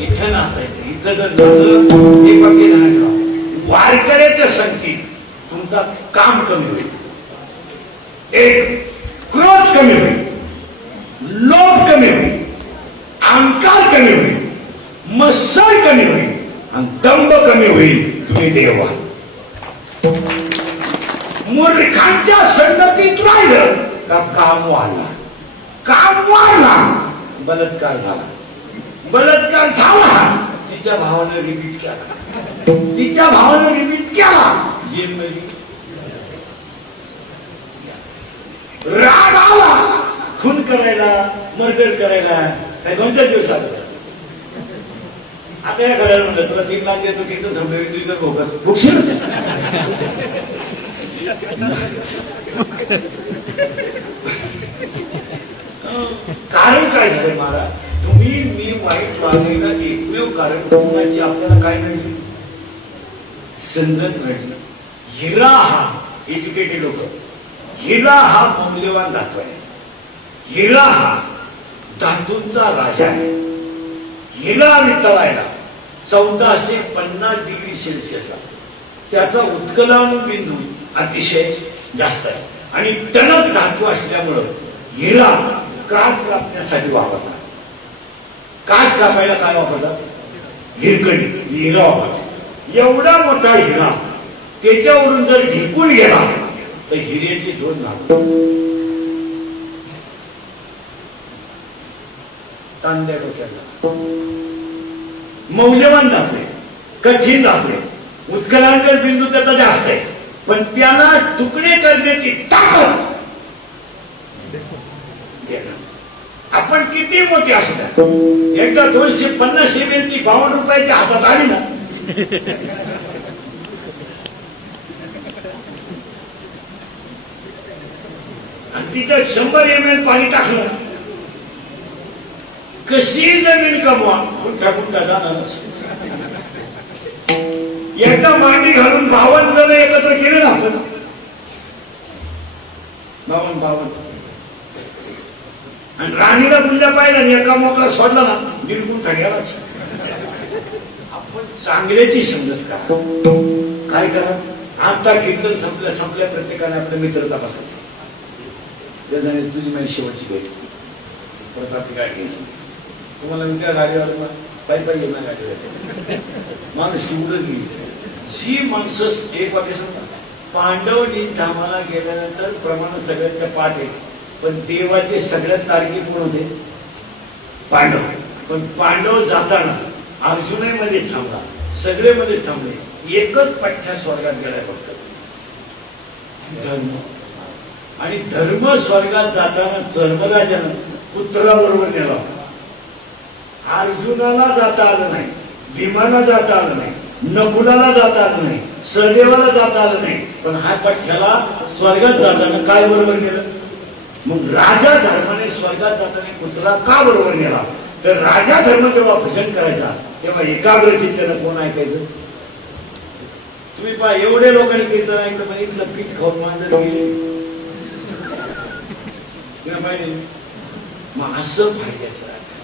इथं नाचायचं इथं जर एक बाकी वारकऱ्याच्या संख्येत तुमचा काम कमी होईल, एक क्रोध कमी होईल, लोभ कमी होईल, अहंकार कमी होईल, मत्सर कमी होईल आणि दंभ कमी होईल. तुम्ही देवा मूर्खांच्या संगतीत राहिलं का काम वाढला, बलात्कार झाला, तिच्या भावानं रिपीट केला, जेलमध्ये राग आला, खून करायला, मर्डर करायला, काय 2-4 दिवसात. आता या घराला म्हणलं तुला 3 लाख देतो तिथं समजा तुझं भोगस कारण काय झालं महाराज, तुम्ही मी वाईट वागलेला एकमेव कारण कुटुंबाची आपल्याला काय मिळते, संगत मिळते. हिरा हा एज्युकेटेड लोक, हिरा हा मौल्यवान धातू आहे, हिरा हा धातूंचा राजा आहे. हिरा वितळायला 1450 डिग्री सेल्सिअस त्याचा उत्कलन बिंदू अतिशय जास्त आहे आणि टणक धातू असल्यामुळं हिरा काच कापण्यासाठी वापरतात. काच कापायला काय वापरतात, हिरकणी, हिरा वापरतात. एवढा मोठा हिरा त्याच्यावरून जर ढिकून गेला तर हिऱ्याची दोन लागतात. तांद्या डोक्याला मौल्यवान धातू, कठीण धातू, उत्कलांतर बिंदू त्याचा जास्त आहे, पण त्याला तुकडे करण्याची ताकद आपण किती मोठी असतात. एकदा 250 ml ची 52 रुपयाच्या हातात आली ना, आणि तिथं 100 ml पाणी टाकलं, कशी जमीन कमवा कुठा जाणार. एकदा मांडी घालून 52 जण एकत्र केले ना आपण, 52 आणि राणीला बुंजा पाहिला आणि एका मोकळा सोडला ना, बिलकुल ठग्याला. आपण चांगल्याची समजत काय करा, आता कीर्तन संपल्या प्रत्येकाने आपल्या मित्र तपासायचं. तुझी माझी शेवटची भेट प्रताप काय घ्यायची, तुम्हाला उद्या गाडीवर पायी येणार गाडीवर माणूस की उडत गेली. जी माणसं एक वाटे समजा, पांडव धामाला गेल्यानंतर प्रमाण सगळ्यांच्या पाठ आहे, पण देवाचे सगळ्यात तारखे कोण होते, पांडव. पण पांडव जाताना अर्जुनही मध्येच थांबला, सगळे मध्येच थांबले, एकच पठ्ठ्या स्वर्गात गेलाय फक्त, धर्म. आणि धर्म स्वर्गात जाताना धर्मराजानं पुत्राबरोबर नेला. अर्जुनाला जाता आलं नाही, भीमाला जाता आलं नाही, नकुलाला जाता आलं नाही, सहदेवाला जाता आलं नाही, पण हा पठ्ठ्याला स्वर्गात जाताना काय बरोबर केलं. मग राजा धर्माने स्वर्गात जाताना पुत्रा का बरोबर नेला, तर राजा धर्म जेव्हा भजन करायचा तेव्हा एकाग्र चित्तानं कोण ऐकायचं. तुम्ही पहा एवढे लोकांनी कीर्तन ऐकलं, पण इथलं पीठ खाऊन मांजर गेले पाहिजे. मग असं पाहिजे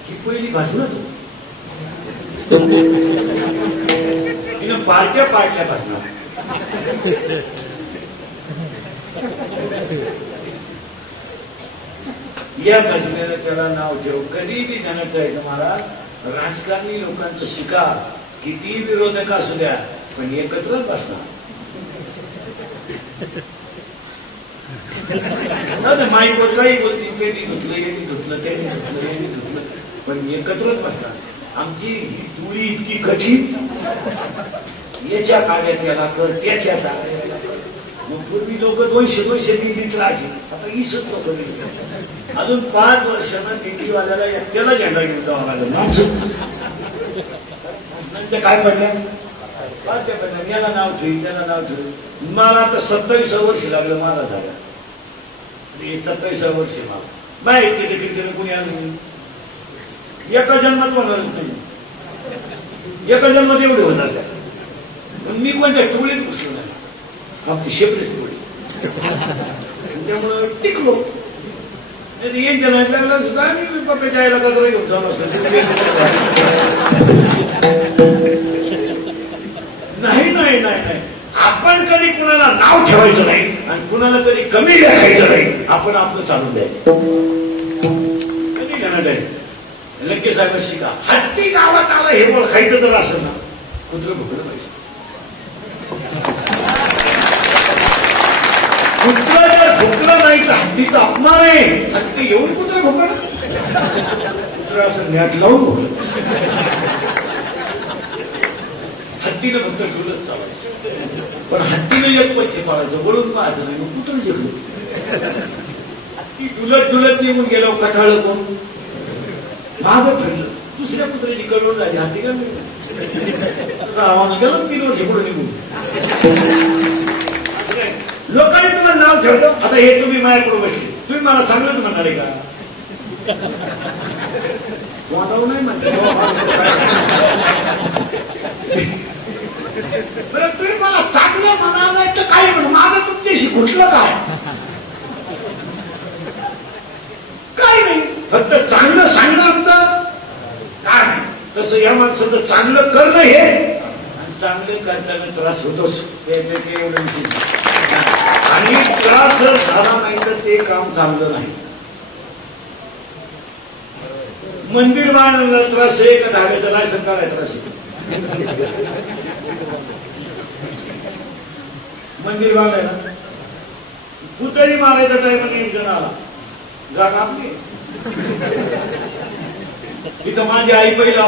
ही पहिली भाषण तिनं पार्ट्या भाषणार. या भजनेला त्याला नाव ठेव, कधीही त्यानं ठेवायचं. महाराज राजकारणी लोकांचं शिका, किती विरोधक असू द्या, पण एकत्रच बसणार. माईकवर काही बोलतील, त्यांनी धुतलं, त्यांनी धुतलं, पण एकत्रच बसणार. आमची तुळी इतकी कठीण, याच्या काड्यात याला कर, त्याच्या काड्यात. मग पूर्वी लोक 200 दिंडीत राहायचे, आता 20 लोक दिंडीत. अजून 5 वर्षांना दिंडीवाल्याला एकट्याला झेंडा घेऊन जावं लागलं. नंतर काय पडलं, याला नाव ठेवी, त्याला नाव ठेवी. मला आता 27 वर्ष लागलं मला झालं, 27 वर्ष माहिती कुणी आणून एका जन्मात होणारच नाही. एका जन्मात एवढे होणार पण मी कोणत्या टोळीत घुसलो नाही, आपली शेपरेट टोळी. त्यामुळं टिकलो. यांच्या नाटकाला सुद्धा आम्ही पप्पाच्या आईला गजरा घेऊन जाऊन असतो. नाही नाही नाही नाही, आपण कधी कुणाला नाव ठेवायचं नाही आणि कुणाला कधी कमी लेखायचं नाही. आपण आपलं चालून द्यायचं. कधी घेणार आहे लंके साहेब शिका. हत्ती गावात आला हे ओळखायचं जर असं ना, कुत्र भुकलं पाहिजे. कुत्र जर भुकलं नाही तर हत्तीचा अपमान आहे. हत्ती येऊन कुत्र भुकलं, कुत्र असं न्याट लावून भुकलं. हत्तीनं फक्त डुलत चालायचं, पण हत्तीनं एक पक्षी पाळायचं, वळून पाहायचं नाही. मग कुत्र जिंकलो. ती डुलत डुलत निघून गेल्यावर कठाळ कोण मागं फिरलं. दुसऱ्या कुत्र्याची कळवून झाली. हत्ती का रावानं गेलं 3 वर्ष पुढे निघून. लोकांनी तुम्हाला नाव ठेवलं. आता हे तुम्ही माझ्याकडे बसले, तुम्ही मला चांगलंच म्हणणार आहे का? वाटावं नाही म्हणते बरं. तुम्ही मला चांगलं म्हणाल नाही तर काय म्हणू, माझं तुमच्याशी घुसलं काय? काय नाही, फक्त चांगलं सांगणं आमचं काय नाही. तसं या माणसाचं चांगलं करणं हे, आणि चांगले करताना त्रास होतोच. एवढं आणि त्रास जर झाला नाही तर ते काम चांगलं नाही. मंदिर बांधण्याला त्रास आहे का धाब्याचा लायसन काढायचा त्रास आहे? मंदिर बांधायला पुतळी मारायचा टायमाने एक जण आला, जागा आपली. तिथं माझी आई पहिला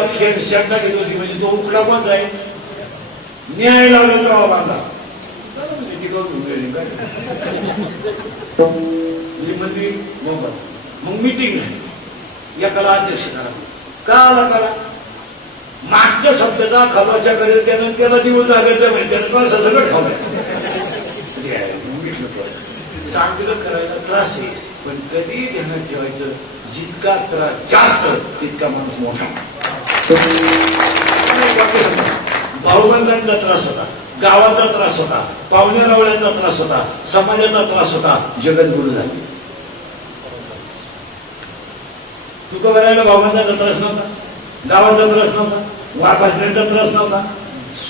शंका घेत होती, म्हणजे तो उकडा पण जाईल. न्याय लावला तेव्हा बांधा मंदिर मोबाईल. मग मिटिंग नाही, एकाला अध्यक्ष करा. का आला करा? मागच्या शब्दाचा खबाच्या करेल त्यानं त्याला दिवस जागायचं माहिती, त्यानं कसं सगळं खावलं. चांगलं करायला त्रास आहे, पण कधी ध्यानात ठेवायचं, जितका त्रास जास्त तितका माणूस मोठा. भाऊबंधांचा त्रास होता, गावाचा त्रास होता, पाहुण्या रावळ्यांचा त्रास होता, समाजाचा त्रास होता, जगद्गुरु झाले. तुका बनायला भाऊबंधांचा त्रास नव्हता, गावाचा त्रास नव्हता, वाघाचा त्रास नव्हता,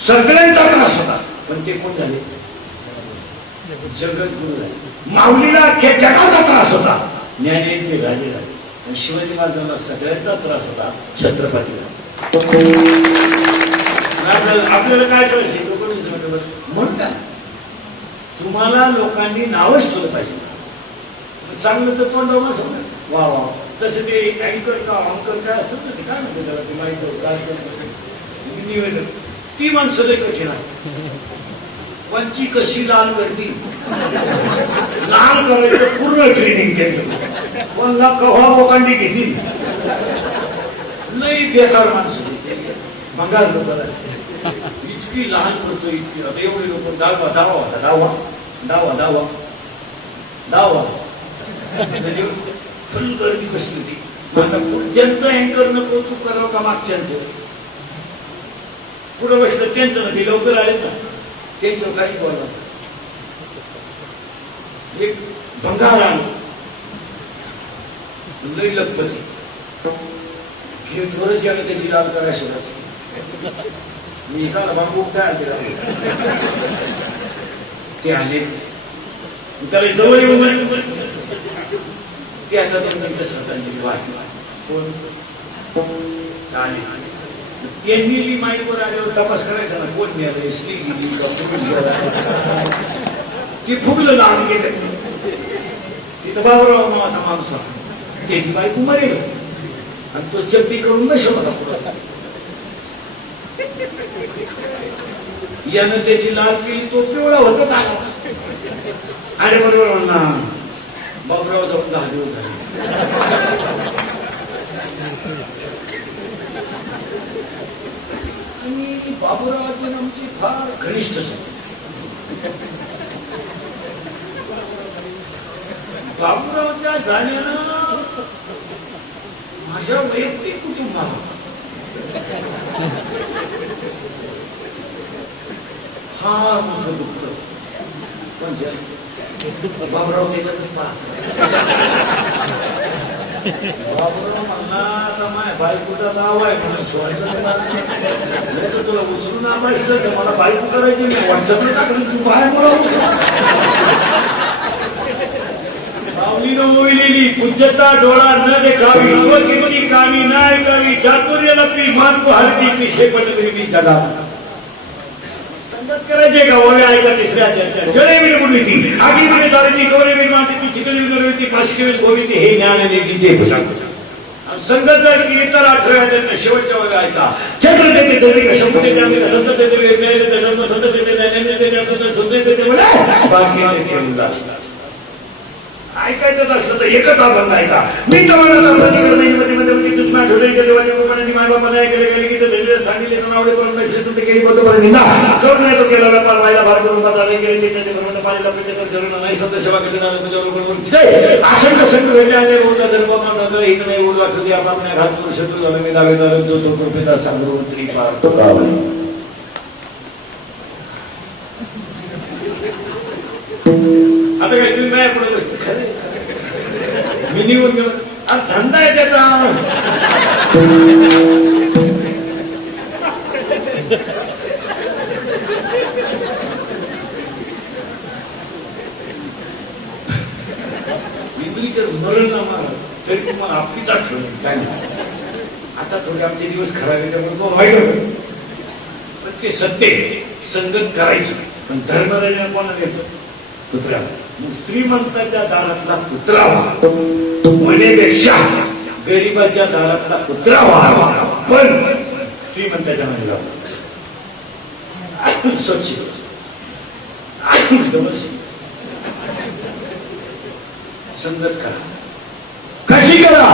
सगळ्यांचा त्रास होता. पण ते कोण झाले? जगद्गुरु झाले. माऊलीला अख्ख्या जगाचा त्रास होता, ज्ञानेंचे राजे झाले. आणि शिवाजी महाराजांना सगळ्यांचा त्रास होता, छत्रपतीला. आपल्याला काय करायचं म्हणतात, तुम्हाला लोकांनी नावच ठेवलं पाहिजे. चांगलं तर तोंडावर समजा वा वा. तसं ते अँकर का अंकर काय असतं ना, ते काय म्हणते त्याला, ते माहिती निवेदन. ती माणसं कशी ना, पंची कशी लाल करती, लाल करायचं पूर्ण ट्रेनिंग केलं. पण ना कव्हा लोकांनी घेतली नाही. बेकार माणसं बंगाल लोकांना इतकी लहान करतो, इतकी. आता एवढे लोक दावा दावा होता, दावा दावा दावा दावा फुल गर्दी कसली होती. आता पुढच्यांचं अँकर नको तू करावं का मागच्यांचं? पुढं बसलं त्यांचं ना, ते लवकर आले ना, त्यांच्यावर काही बोलला. एक भंगार आलो, लई लखपती थोडंच याला त्याची लाल करायची. मी एकाला बाबू काय आले ते आले, त्याला जवळ येऊन ते आता श्रद्धांजली वाटली. कोण त्यांनी माईवर आल्यावर तपास करायचा ना, कोण मिळाले, स्त्री गेली का ती फुगलं लहान गेलं. तिथं बाबूराव नावाचा माणूस त्याची बायको मरेल आणि तो चड्डी करून बसवला. यानं त्याची लाल केली, तो पिवळा होता आला. अरे बरोबर ना, बाबूराव जाऊन 10 दिवस झाले. आणि बाबूरावाची आमची फार घनिष्ठ झाली. बाबूरावच्या जाण्यानं माझ्या वैयक्तिक कुटुंबाला हा मोठं दुःख पण बाबराव त्याच्यातच बाबराव म्हणला आता माय बायकोचा नाव आहे म्हणून सोडायचं तुला उचलून आणायचं मला बायको करायची मी व्हॉट्सअपला टाकलं तू बाहेर बोलावली पूज्यता डोळा न देखावी अवतीमनी कामी नाही गावी चातुर्य लपी मान को हरती की शेपट मी जगा करायचे का ओव्या ऐका तिसऱ्या जळे विण मुली आगी मध्ये चालती कवरे विण माती ती चिकली विण काशिके गोविती हे ज्ञान नेतीचे संगत केली तर 18व्या शेवटच्या ओव्या ऐका चंद्र देते देवी शंभूते त्यामध्ये संत देते वेगळे देते जन्म संत देते ज्ञानेंद्र देते असं सुंदर देते म्हणे बाकी ऐकायचंच असलं तर एकच आबंध ऐका मी तुम्हाला दुष्मा ठेवले देवाच्या माय बापाने ऐकले गेले की ते सांगितले आवडे करून पैसे तुमचे केली बरोबर निंदा करून नाही तो केला व्यापार व्हायला भार करून बाजारला गेले त्याचे भ्रमण पाणी लपले जरूर नाही सत्य सेवा केली आशंक संघ वेगळे आले उडला धर्म इथं नाही उडला कधी आपण घात करू शत्रू झालं मी दावे झालो जो तो कृपेचा सागरवंतरी पार तो आता काय तुम्ही नाही पुढे मी निघून घेऊन धंदा आहे त्याचा मरण ना मार तरी तुम्हाला आपलीच आठवण काय नाही आता थोडे आमचे दिवस खराब त्यामुळे वाईट होत पण ते सत्य संगत करायचं पण धर्मराजा कोणाला येतो कुत्रा श्रीमंताच्या दारातला कुत्रा म्हणेपेक्षा गरीबाच्या दारातला कुत्रा व्हावा पण श्रीमंताच्या महिला स्वच्छ संगत करा कशी करा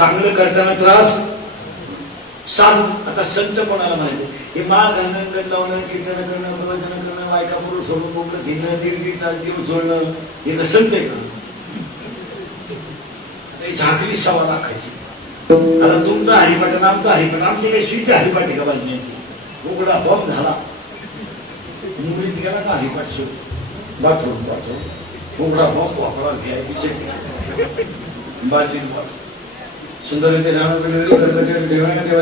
चांगलं करताना त्रास साध आता संत कोणाला माहिती हे माळ घालणं लावणं कीर्तन करणं प्रवचन करणं बायका पुरुष सोडून मोकळं घेणं दीड सोडणं हे तर संत आहे का झाकली सवा लाखायची आता तुमचा हरिपाठ आमचा हरिपाठ आमची काही स्वीट हरिपाठ आहे का बाजण्याची उघडा बॉम्ब झाला मुंबईत गेला का हरिपाठ सुरू बाथरूम उघडा बॉम्ब वापरा घ्यायची बाजली सुंदर देवाचे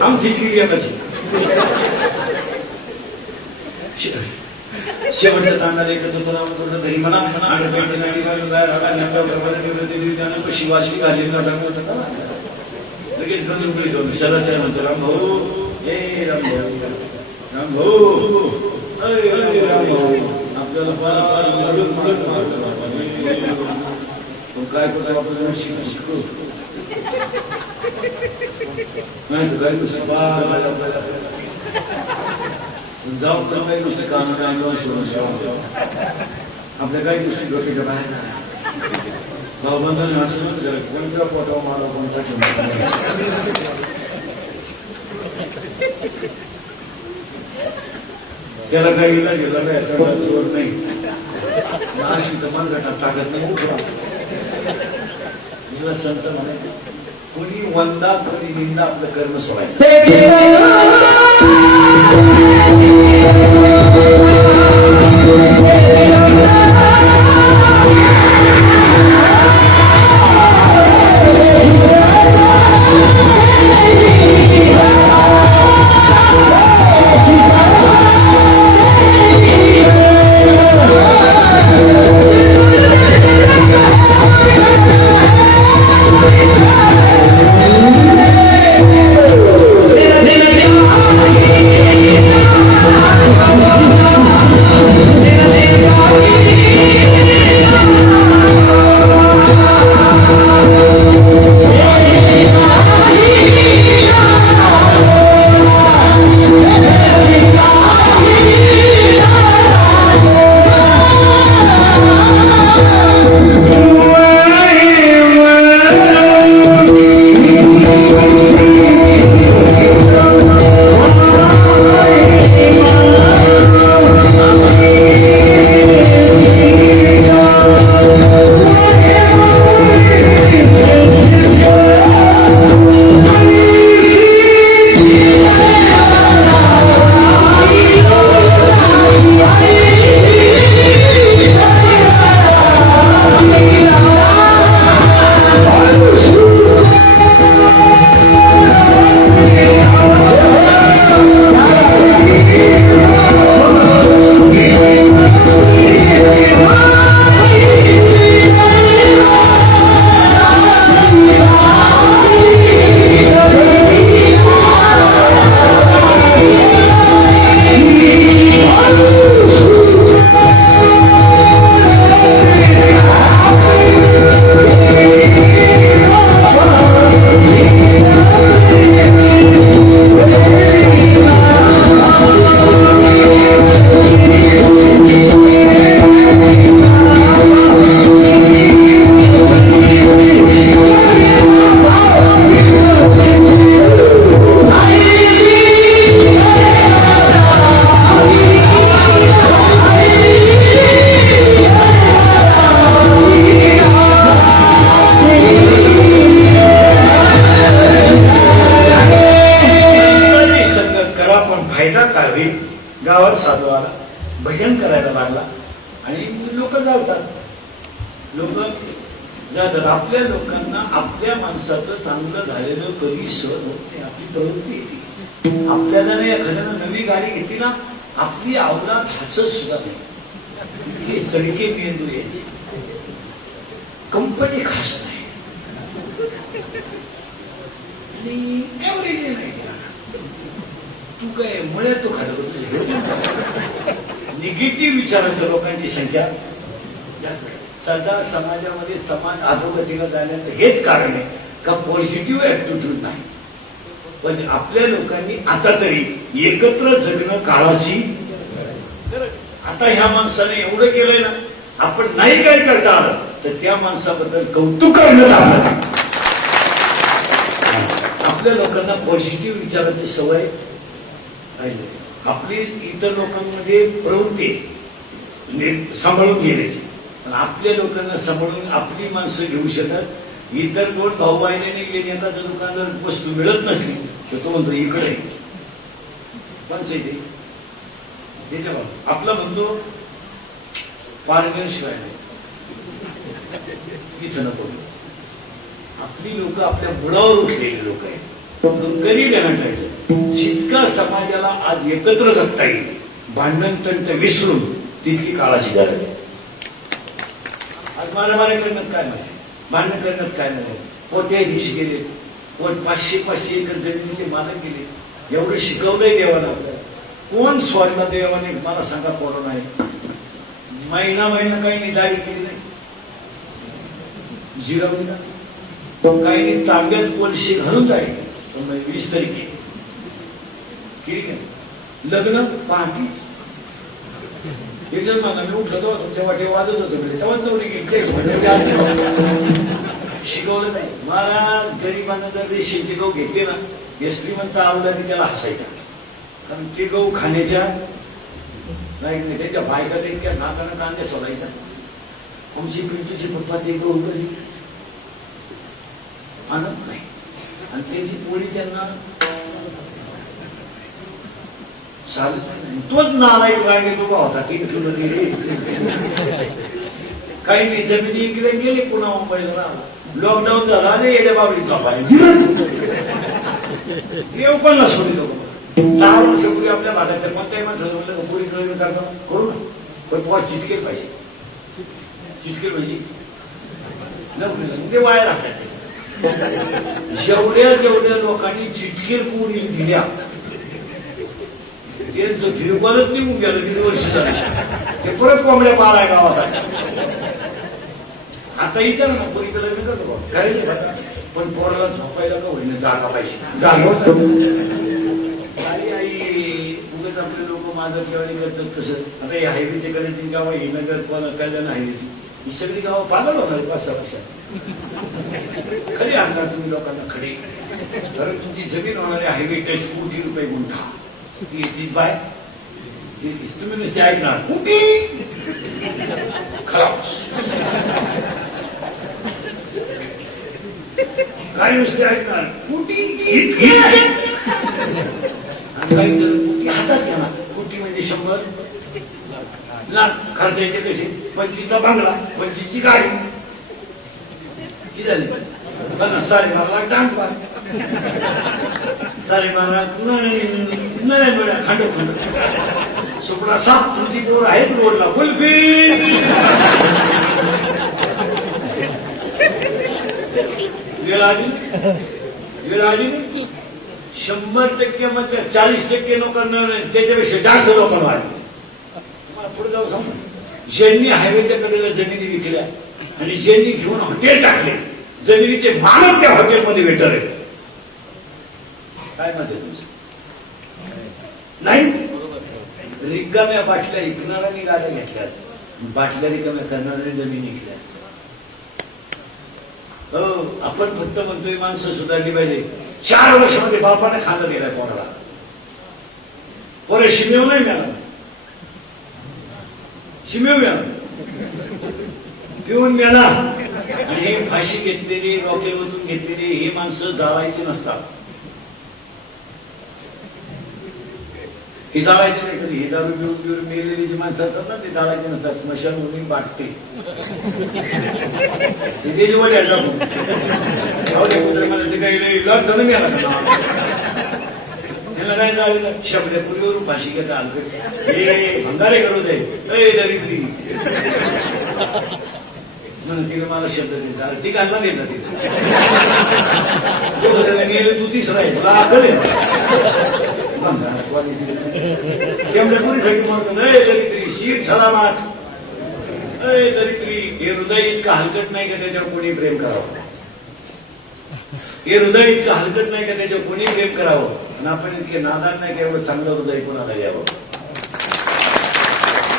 आमची शेवटच्या तांडाला एकत्र घरी म्हणा आणि शिवाशी घाली लगेच शरद म्हणतो राम भाऊ हे राम भाऊ राम भाऊ राम भाऊ आपल्याला काय करतो आपण शिकू नाही तर काही दुसरं जाऊन तर काही दुसरे कानाला सोडून आपल्या काही दुसरी डोक्याच्या बाहेर भावबंधाने असं जरा कोणत्या पोटावर मला कोणता त्याला काही इलाज गेला काय त्याला जोर नाही अशी कमाल गटात ताकद नाही संत म्हणे कोणी वंदा कोणी निंदा आपलं कर्म सोडायचं गावात साधू आला भजन करायला लागला आणि लोक जातात लोक जातात आपल्या लोकांना आपल्या माणसाचं चांगलं झालेलं कधी सहन होत नाही आपली प्रवृत्ती येते आपल्याला एखाद्यानं नवी गाडी घेतली ना आपली अवलाद हसत सुद्धा नाही हे सडके मेंदू यायचे कंपनी खास नाही आणि एव्हरेज नाही तू काय मुळे तो खात निगेटिव्ह विचाराच्या लोकांची संख्या जास्त सध्या समाजामध्ये समाज अधोगतीला जाण्याचं हेच कारण आहे का पॉझिटिव्ह ऍटिट्यूड नाही पण आपल्या लोकांनी आता तरी एकत्र जगणं काळाची आता ह्या माणसाने एवढं केलंय ना आपण नाही काय करता आलं तर त्या माणसाबद्दल कौतुक करण्यात आलं आपल्या लोकांना पॉझिटिव्ह विचाराची सवय आपली इतर लोकांमध्ये प्रवृत्ती सांभाळून घेण्याची पण आपल्या लोकांना सांभाळून आपली माणसं घेऊ शकत इतर दोन भाऊ बहिणीने गेल्याचा जर दुकानदार वस्तू मिळत नसली तर तो म्हणतो इकडे पण त्याच्या आपला म्हणतो पारमेश्वर इथं नको आपली लोक आपल्या मुळावर उठलेली लोक आहेत गरीब म्हणायचं जितका समाजाला आज एकत्र जगता येईल भांडण तंट विसरून तितकी काळाची गरज आहे आज मारामारी करण्यात काय नाही भांडण करण्यात काय नाही पोटे दिश गेले पोट 500 एकर जमिनीचे मालक गेले एवढं शिकवलंय देवाला आपल्याला कोण स्वर्ग देवाने मला सांगा पोरं नाही महिना काही नाही दाढी केली नाही जिरवली ना काही ताब्यात कोलशी घालून जाईल 20 तारीख ठीक आहे लग्न पहाटी एक जण म्हणा मी उठलो तुमच्या वाटे वाजत होतो म्हणजे तेव्हाच नव्हती घेतले शिकवलं नाही. महाराज गरिबांना जर ते शेती गहू घेतले ना हे श्रीमंत आवडला की त्याला हसायचा. कारण ते गहू खाण्याच्या नाही त्याच्या बायका इतक्या नाकानं कांदे सोडायचा. आमची पिंटूची पप्पा ते गहू कधी आणत नाही आणि त्याची पोळी त्यांना तोच नालायक रांगेत उभा होता की काही नाही जमिनी इकडे गेले पुन्हा मुंबईला लॉकडाऊन झाला आणि येड्या बाबडी येऊ पण नसतो लोक 10 वर्षापूर्वी आपल्या भागातल्या कोणत्याही माणसाला म्हणलं पोळी करून करतो करू ना पण पोहा चिटकेल पाहिजे चिटकेल पाहिजे ते वाया राहतात. जेवढ्या लोकांनी चिटकेल पोळी दिल्या त्यांचं फिरपणच निघून गेलं 3 वर्ष झालं. ते परत कोंबड्या पाळाय गावात आता इथं ना पोरीचं लग्न करतो पण पोराला झोपायला का होईना जागा पाहिजे जागेवर आई उगाच आपले लोक माझं केव्हा करतात तसं. आता हे हायवेचे कडे गाव ही नगर कल्याण हायवेची ही सगळी गावं पागल होणार 5-6 वर्षात. खरी आणणार तुम्ही लोकांना खडे कारण तुमची जमीन होणारी हायवे टच ₹1,00,00,000 गुंठा ती येतीच बाय तुम्ही नुसते ऐकणार कुठे खलास काय नुसते ऐकणार कुठे हातात घ्या ना. कुठे म्हणजे 100 लाख खर्चायचे कसे 25चा बंगला 25ची गाडी झाली 12.5 डान्स बार 12.5 खांडो सुपडा 7 तुझी पोर आहेत रोडला कुल्फी विराजी 100% मध्ये 40% लोकांना त्याच्यापेक्षा जास्त लोकांना वाढले. पुढे जाऊ सांग ज्यांनी हायवेच्या कडेला जमिनी विकल्या आणि ज्यांनी घेऊन हॉटेल टाकले जमिनीचे मालक त्या हॉटेलमध्ये वेटर आहे. काय मध्ये तुमचं नाही रिकाम्या बाटल्या विकणाऱ्यांनी गाड्या घेतल्यात बाटल्या रिकाम्या करणाऱ्यांनी जमिनी घेतल्या. हो आपण फक्त म्हणतोय माणसं सुधारली पाहिजे. 4 वर्षामध्ये बापाने खांदा दिलाय पोराला पोरे शिमेव नाही मिळाला शिमेव मिळाला पिऊन गेला आणि हे फाशी घेतलेली रॉकेलमधून घेतलेली हे माणसं जाळायची नसतात. हे जाळायचे नाही कधी हे दारू पिऊन पिऊन मेलेली जी माणसं असतात ना ते जाळायचे नसतात. स्मशानभूमी बाटते मला ते काही लग्न मिळाला त्याला काय जाळलं शब्दपूर्वीवरून फाशी घेता आलं हे भंगारे करू दे दरिद्री म्हणून तिला मला शब्द देता ती घालला गेला तिला गेले तू 3रा आहे तुला आकल आहे शब्दपुरीसाठी म्हणतो दरिद्री शीर सलामात दरिद्री हे हृदय इतकं हलकट नाही का त्याच्यावर कोणी प्रेम करावं. हे हृदय इतकं हलकट नाही का त्याच्यावर कोणी प्रेम करावं आणि आपण इतके नादान नाही का एवढं चांगलं हृदय कोणाला द्यावं.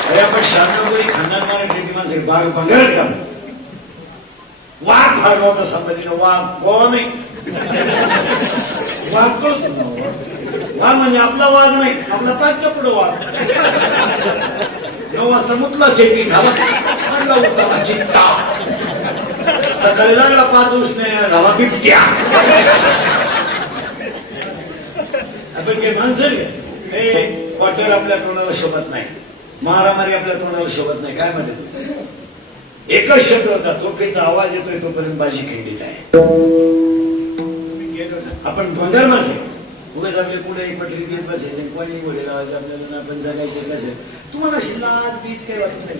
अरे आपण शांतपणे खांदार मारायची माणसं बाग बंगारात काम वाघ फार मोठा संबंधीला वाघ गोवा नाही वाघ कळतो वाघ म्हणजे आपला वाघ नाही आपला पाचच्या पुढं वाघ 9 वाजता मुतला चेकी झाला चित्ता सकाळी लागला 5 उसने झाला बिबट्या. आपण काही माणसं हे हॉटेल आपल्या तोंडाला शोभत नाही मारामारी आपल्या तोंडाला शोभत नाही. काय म्हणते एकच शब्द होता तोफेचा आवाज येतोय तोपर्यंत बाजी खेळलेली आहे. आपण बंगार माणसे उगाच आपल्या पुढे एक पटरी घेत बसेल कोणी घोडे लावायचं आपल्याला आपण जगायचं नसेल तुम्हाला शिल्लक बीज काही वाटत नाही.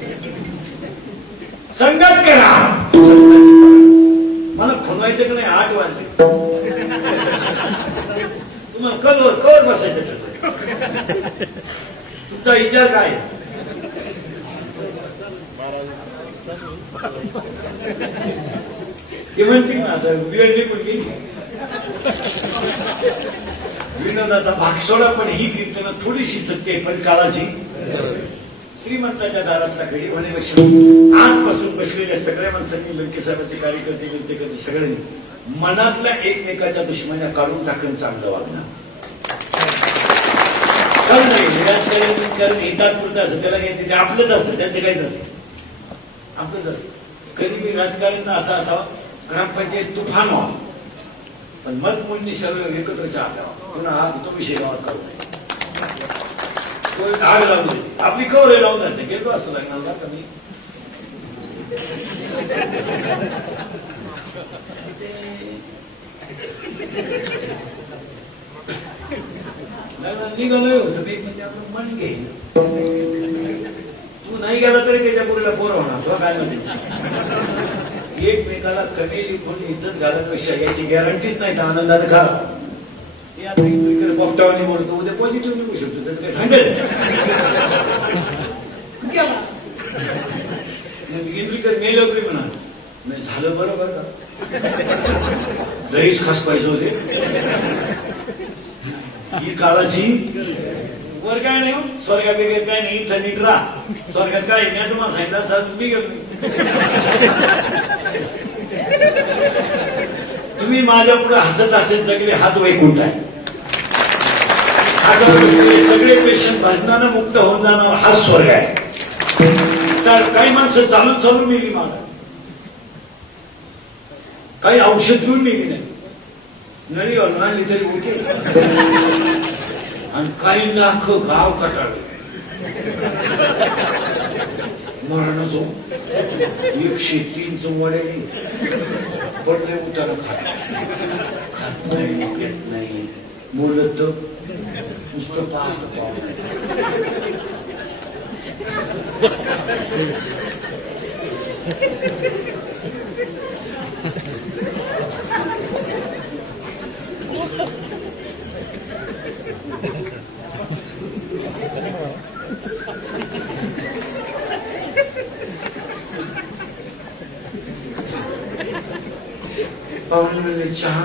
संगत करा मला फनवायचं की नाही 8 वाजले तुम्हाला कवर बसायचं तुमचा विचार काय ते म्हणतील ना आता वेळ निघून गेली विनोदाचा भाग सोडा पण ही कीर्तन थोडीशी सत्य आहे पण काळाची श्रीमंताच्या दारातला घडी होण्यापेक्षा आजपासून बसलेल्या सगळ्या माणसांनी लंके साहेबांचे कार्यकर्ते विद्यकर्ते सगळ्यांनी मनातल्या एकमेकाच्या दुश्मन्या काढून टाकून चांगलं वागणं कारण नाही राजकारण हितात्मक असं त्याला ते आपलंच असतं त्यांचे काही नसतं आपलंच असतं कधी मी राजकारण असं असावं ग्रामपंचायत तुफान व्हावं पण मतमोजणी सर्व एकत्रच्या आल्यावर पुन्हा हा तो विषय गावात काढू नये आग लावून देते आपली कवर लावून जाते गेलो असं लागणार का मी निघालं होतं मी म्हणजे आपलं मन घे तू नाही गेला तरी त्याच्या पुढेला पोर होणार तुला काय म्हणते एकमेकाला कमी लिखून इज्जत घालण्यापेक्षा याची गॅरंटीच नाही तर आनंदाने खा बॉक्टावानी बोलतो उद्या पॉझिटिव्ह निघू शकतो त्याचं काही सांगेल इंद्रिकर मेल होते म्हणा नाही झालं बरोबर का लईच खास पाहिजे होते ही काळाची वर काय नाही स्वर्गात वगैरे काय नाही इथं नीट राहा स्वर्गात काय नाही तुम्हाला सांगितलं सर तुम्ही गेलो तुम्ही माझ्या पुढे हसत असेल सगळे हाच वैकुंठ आहे सगळे पेशंट भाजनानं मुक्त होऊन जाणार हा स्वर्ग आहे तर काही माणसं चालून चालून मिली मला काही औषध घेऊन मिली नाही नळी ऑनलाईन तरी ओके आणि काही लाख गाव कटाळले मरण जो 103 चौवाडे पडले उतारा खात नाही बोलत नुसतं पाहत पाहुणे म्हणले चहा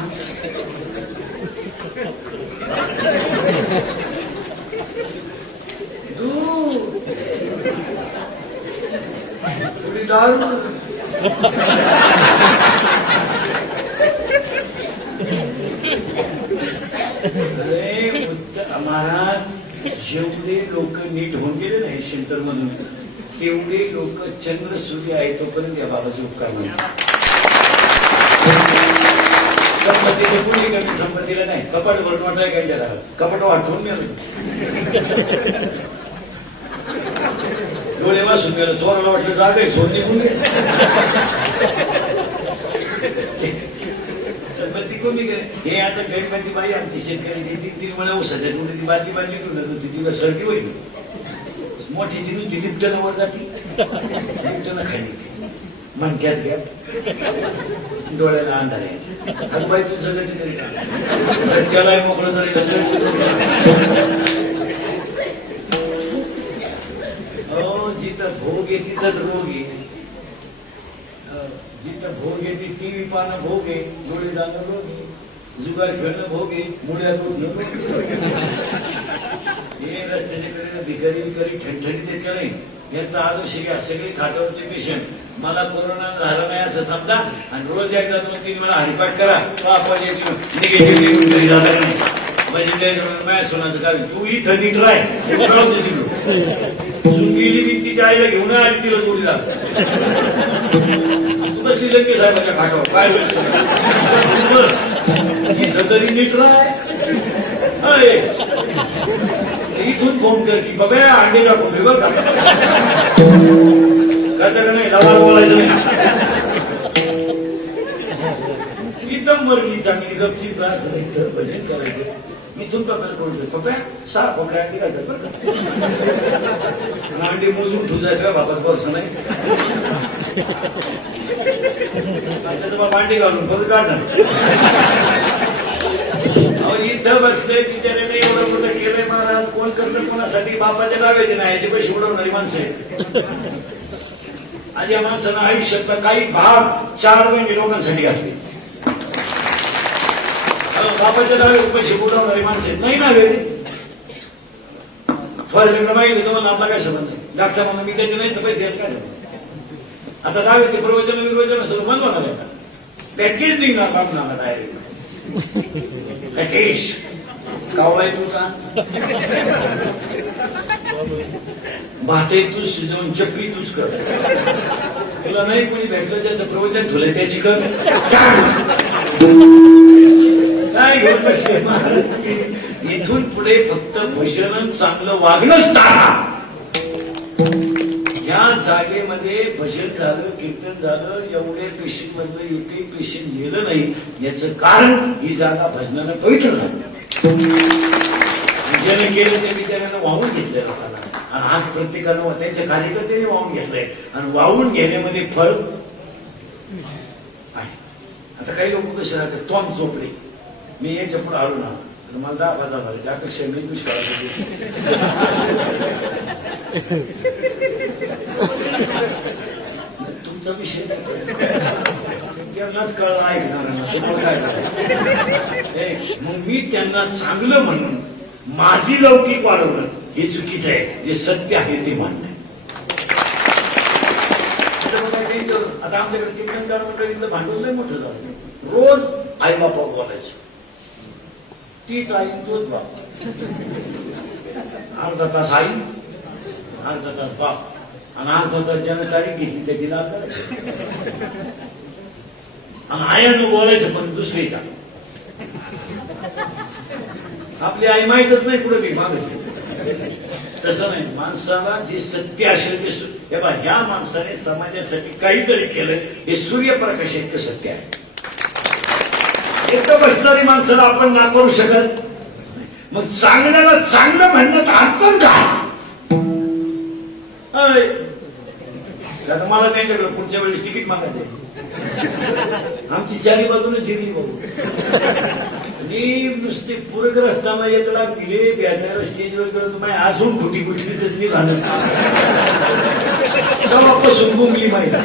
थोडी दारू महाराज जेवढे लोक नीट होऊन गेले नाही सेंटर मधून तेवढे लोक चंद्र सूर्य आहे तोपर्यंत या बाबाचे उपकार म्हणतात संपत्तीचे कुणी कमी संपत्तीला नाही कपाट भरून काय काय त्याला कपाट वाटून गेलं डोळे वाचून गेलं चोराला वाटलं जागे चोर निघून गेले संपत्ती कमी गेले हे आता गरीबाची बाई आमची शेतकरी ती मला उसाच्या थोडी ती बाजी बांधली होती तिला सर्दी होईल मोठी ती नुसती लिप्टन वर जाती लिप्टन खाली मनक्यात घ्या डोळ्याला अंधार आहे हातपाय तू सगळं तरी त्यालाही मोकळं जरी हो जिथं भोग आहे तिथंच रोग आहे जिथं भोग आहे ती टीव्ही पाहणं भोग आहे डोळे जाणं रोग आहे जुगार खेळणं भोग आहे मुळ्या रोग हे रस्त्याच्या भिकारी विकारी ठणठणीत येत नाही याचा आदर्श घ्या सगळे खात्यावरचे पेशंट मला कोरोना झाला नाही असं समजा आणि रोज एकदा 2-3 वेळा हरिपाठ करा आपण निगेटिव्ह झाला नाही म्हणजे माझ्या सोनाचं कारण तू इथं नीट राय गेली मी तिच्या आईला घेऊन आली तिला जोडीला तू बसली लंके साहेबाच्या खाटावर काय इथं तरी नीट राय इथून फोन कर की बघा अंडीला फोन बघ करता का नाही लावाला बोलायचं नाही एकदम मर्जी चांगली गपची भजन करायचं मी तुमचा बोलतो बघा 6 कोंबड्या अंडी घालतात बरं अंडी मोजून ठेवू का बाबाच बरं नाही त्याचं अंडी घालून परत काढणार इथं बसले तिच्याने एवढं मोठं केलंय महाराज कोण करतं कोणासाठी बापाच्या लावायचे नाही याचे पैसे उडवणारी माणसं आहेत आज या माणसानं आयुष्यातला काही भाग 4 महिने लोकांसाठी घातले बापाच्या लावे पैसे उडवणारी माणसं आहेत नाही ना वेळ फॉरेनला माहिती तुम्हाला आपला काय संबंध नाही. डॉक्टर म्हणून मी त्याचे नाही तर पैसे द्यायला काय झालं? आता दहावी ते प्रवचन विरोचन सगळं बंद होणार आहे का? पॅकेज निघणार बाबा डायरेक्ट पॅकेज कावळा तू सांग भाते तू शिजवून चपली तूच कर. तुला नाही कोणी भेटलं त्याचं प्रवचन ठेवलंय त्याची कर काय घेऊन बसले. इथून पुढे फक्त भजन चांगलं वागणंच टाळा. या जागेमध्ये भजन झालं कीर्तन झालं एवढे पेशंट मधलं एकही पेशंट गेलं नाही. याचं कारण ही जागा भजनानं पवित्र झाली. ज्याने केलं ते बिचाऱ्यानं वाहून घेतलं लोकांना आणि आज प्रत्येकानं त्यांच्या कार्यकर्त्याने वाहून घेतलंय आणि वाहून घेण्यामध्ये फरक आहे. आता काही लोक कसे राहतात तोंड चोपडे मी एक चपड आलो ना तर मला 10 झाले त्यापेक्षा मी दुष्काळ तुमचा विषय त्यांनाच कळलं ऐकणार. मग मी त्यांना चांगलं म्हणून माझी लौकिक वाढवणं हे चुकीचं आहे. जे सत्य आहे ते मान्य. आता आमच्याकडे कीर्तनकार मंडळीतलं भांडवल नाही मोठं झालं. रोज आई बापा बोलायचं तीच आई तोच बाप. अर्धा तास आई अर्धा तास बाप आणि अर्धा तास ज्यानं तारीख घेतली त्याची लाभ आणि आयानं बोलायचं पण दुसरीचा. आपली आई माहीतच नाही कुठे बी मागत. तसं नाही. माणसाला जे सत्य असेल ते ह्या माणसाने समाजासाठी काहीतरी केलं हे सूर्यप्रकाश इतकं सत्य आहे. एकटं बसणारी माणसाला आपण नाकारू शकत. मग चांगल्याला चांगलं म्हणण्यात अडचण काय? आता मला त्यांच्याकडे पुढच्या वेळेस तिकीट मागायचं. आमची चारी बाजूने जिरी बघू नुसते पूरग्रस्तांना 1 लाख दिले. बॅनर स्टेजवर गेलो तुम्ही अजून कुठे कुठली तरी झालं तेव्हापासून गुंगली माहिती.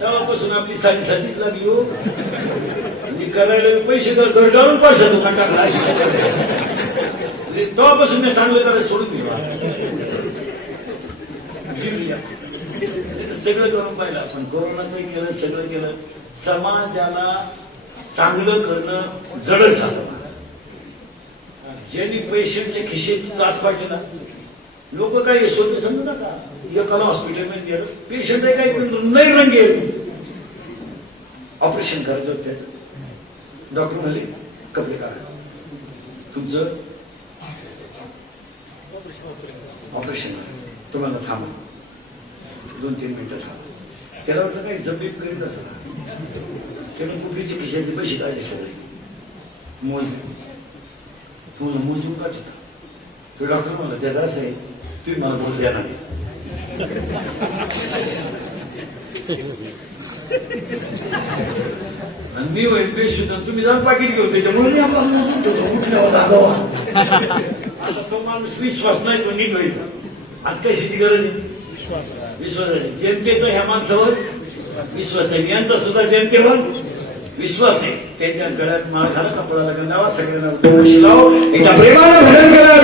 तेव्हापासून आपली 7.5 लाख येऊ करायला पैसे गरजावून पैसा दुकान टाकला. तेव्हापासून मी चांगलं करायला सोडून दिला. सगळं करून पाहिलं आपण कोरोनातही केलं सगळं केलं. समाजाला चांगलं करणं जडच झालं. ज्यांनी पैशांच्या खिशेत त्रास पाडले ना लोक काय यशवंत समजू नका. एकाला हॉस्पिटलमध्ये गेलं पेशंट आहे काय नाही रंगे ऑपरेशन करायचं होतं त्याचं. डॉक्टर म्हणले कपडे काढा तुमचं ऑपरेशन तुम्हाला थांबा 2-3 मिनिटं थांबा. त्याला वाटलं काही जमीन करीत असं त्याला कुठलीची खिशातली पैसे काढले सगळे मोजले. तुम्हाला मोजून काढता तो डॉक्टर म्हणला त्याचा असं आहे तुम्ही मला मोज द्या नाही. आणि मी होईल बेशुद्ध तुम्ही जाऊन पाकिट घेऊन त्याच्यामुळे आता तो माणूस विश्वास नाही तो नीट होईल. आज कशाची गरज आहे? विश्वास आहे. जनतेचा ह्या माणसावर विश्वास आहे. यांचा सुद्धा जनतेवर विश्वास आहे. त्यांच्या गळ्यात माळ घाला कपडा लागेल नावा सगळ्यांना एका प्रेमानं भजन करा.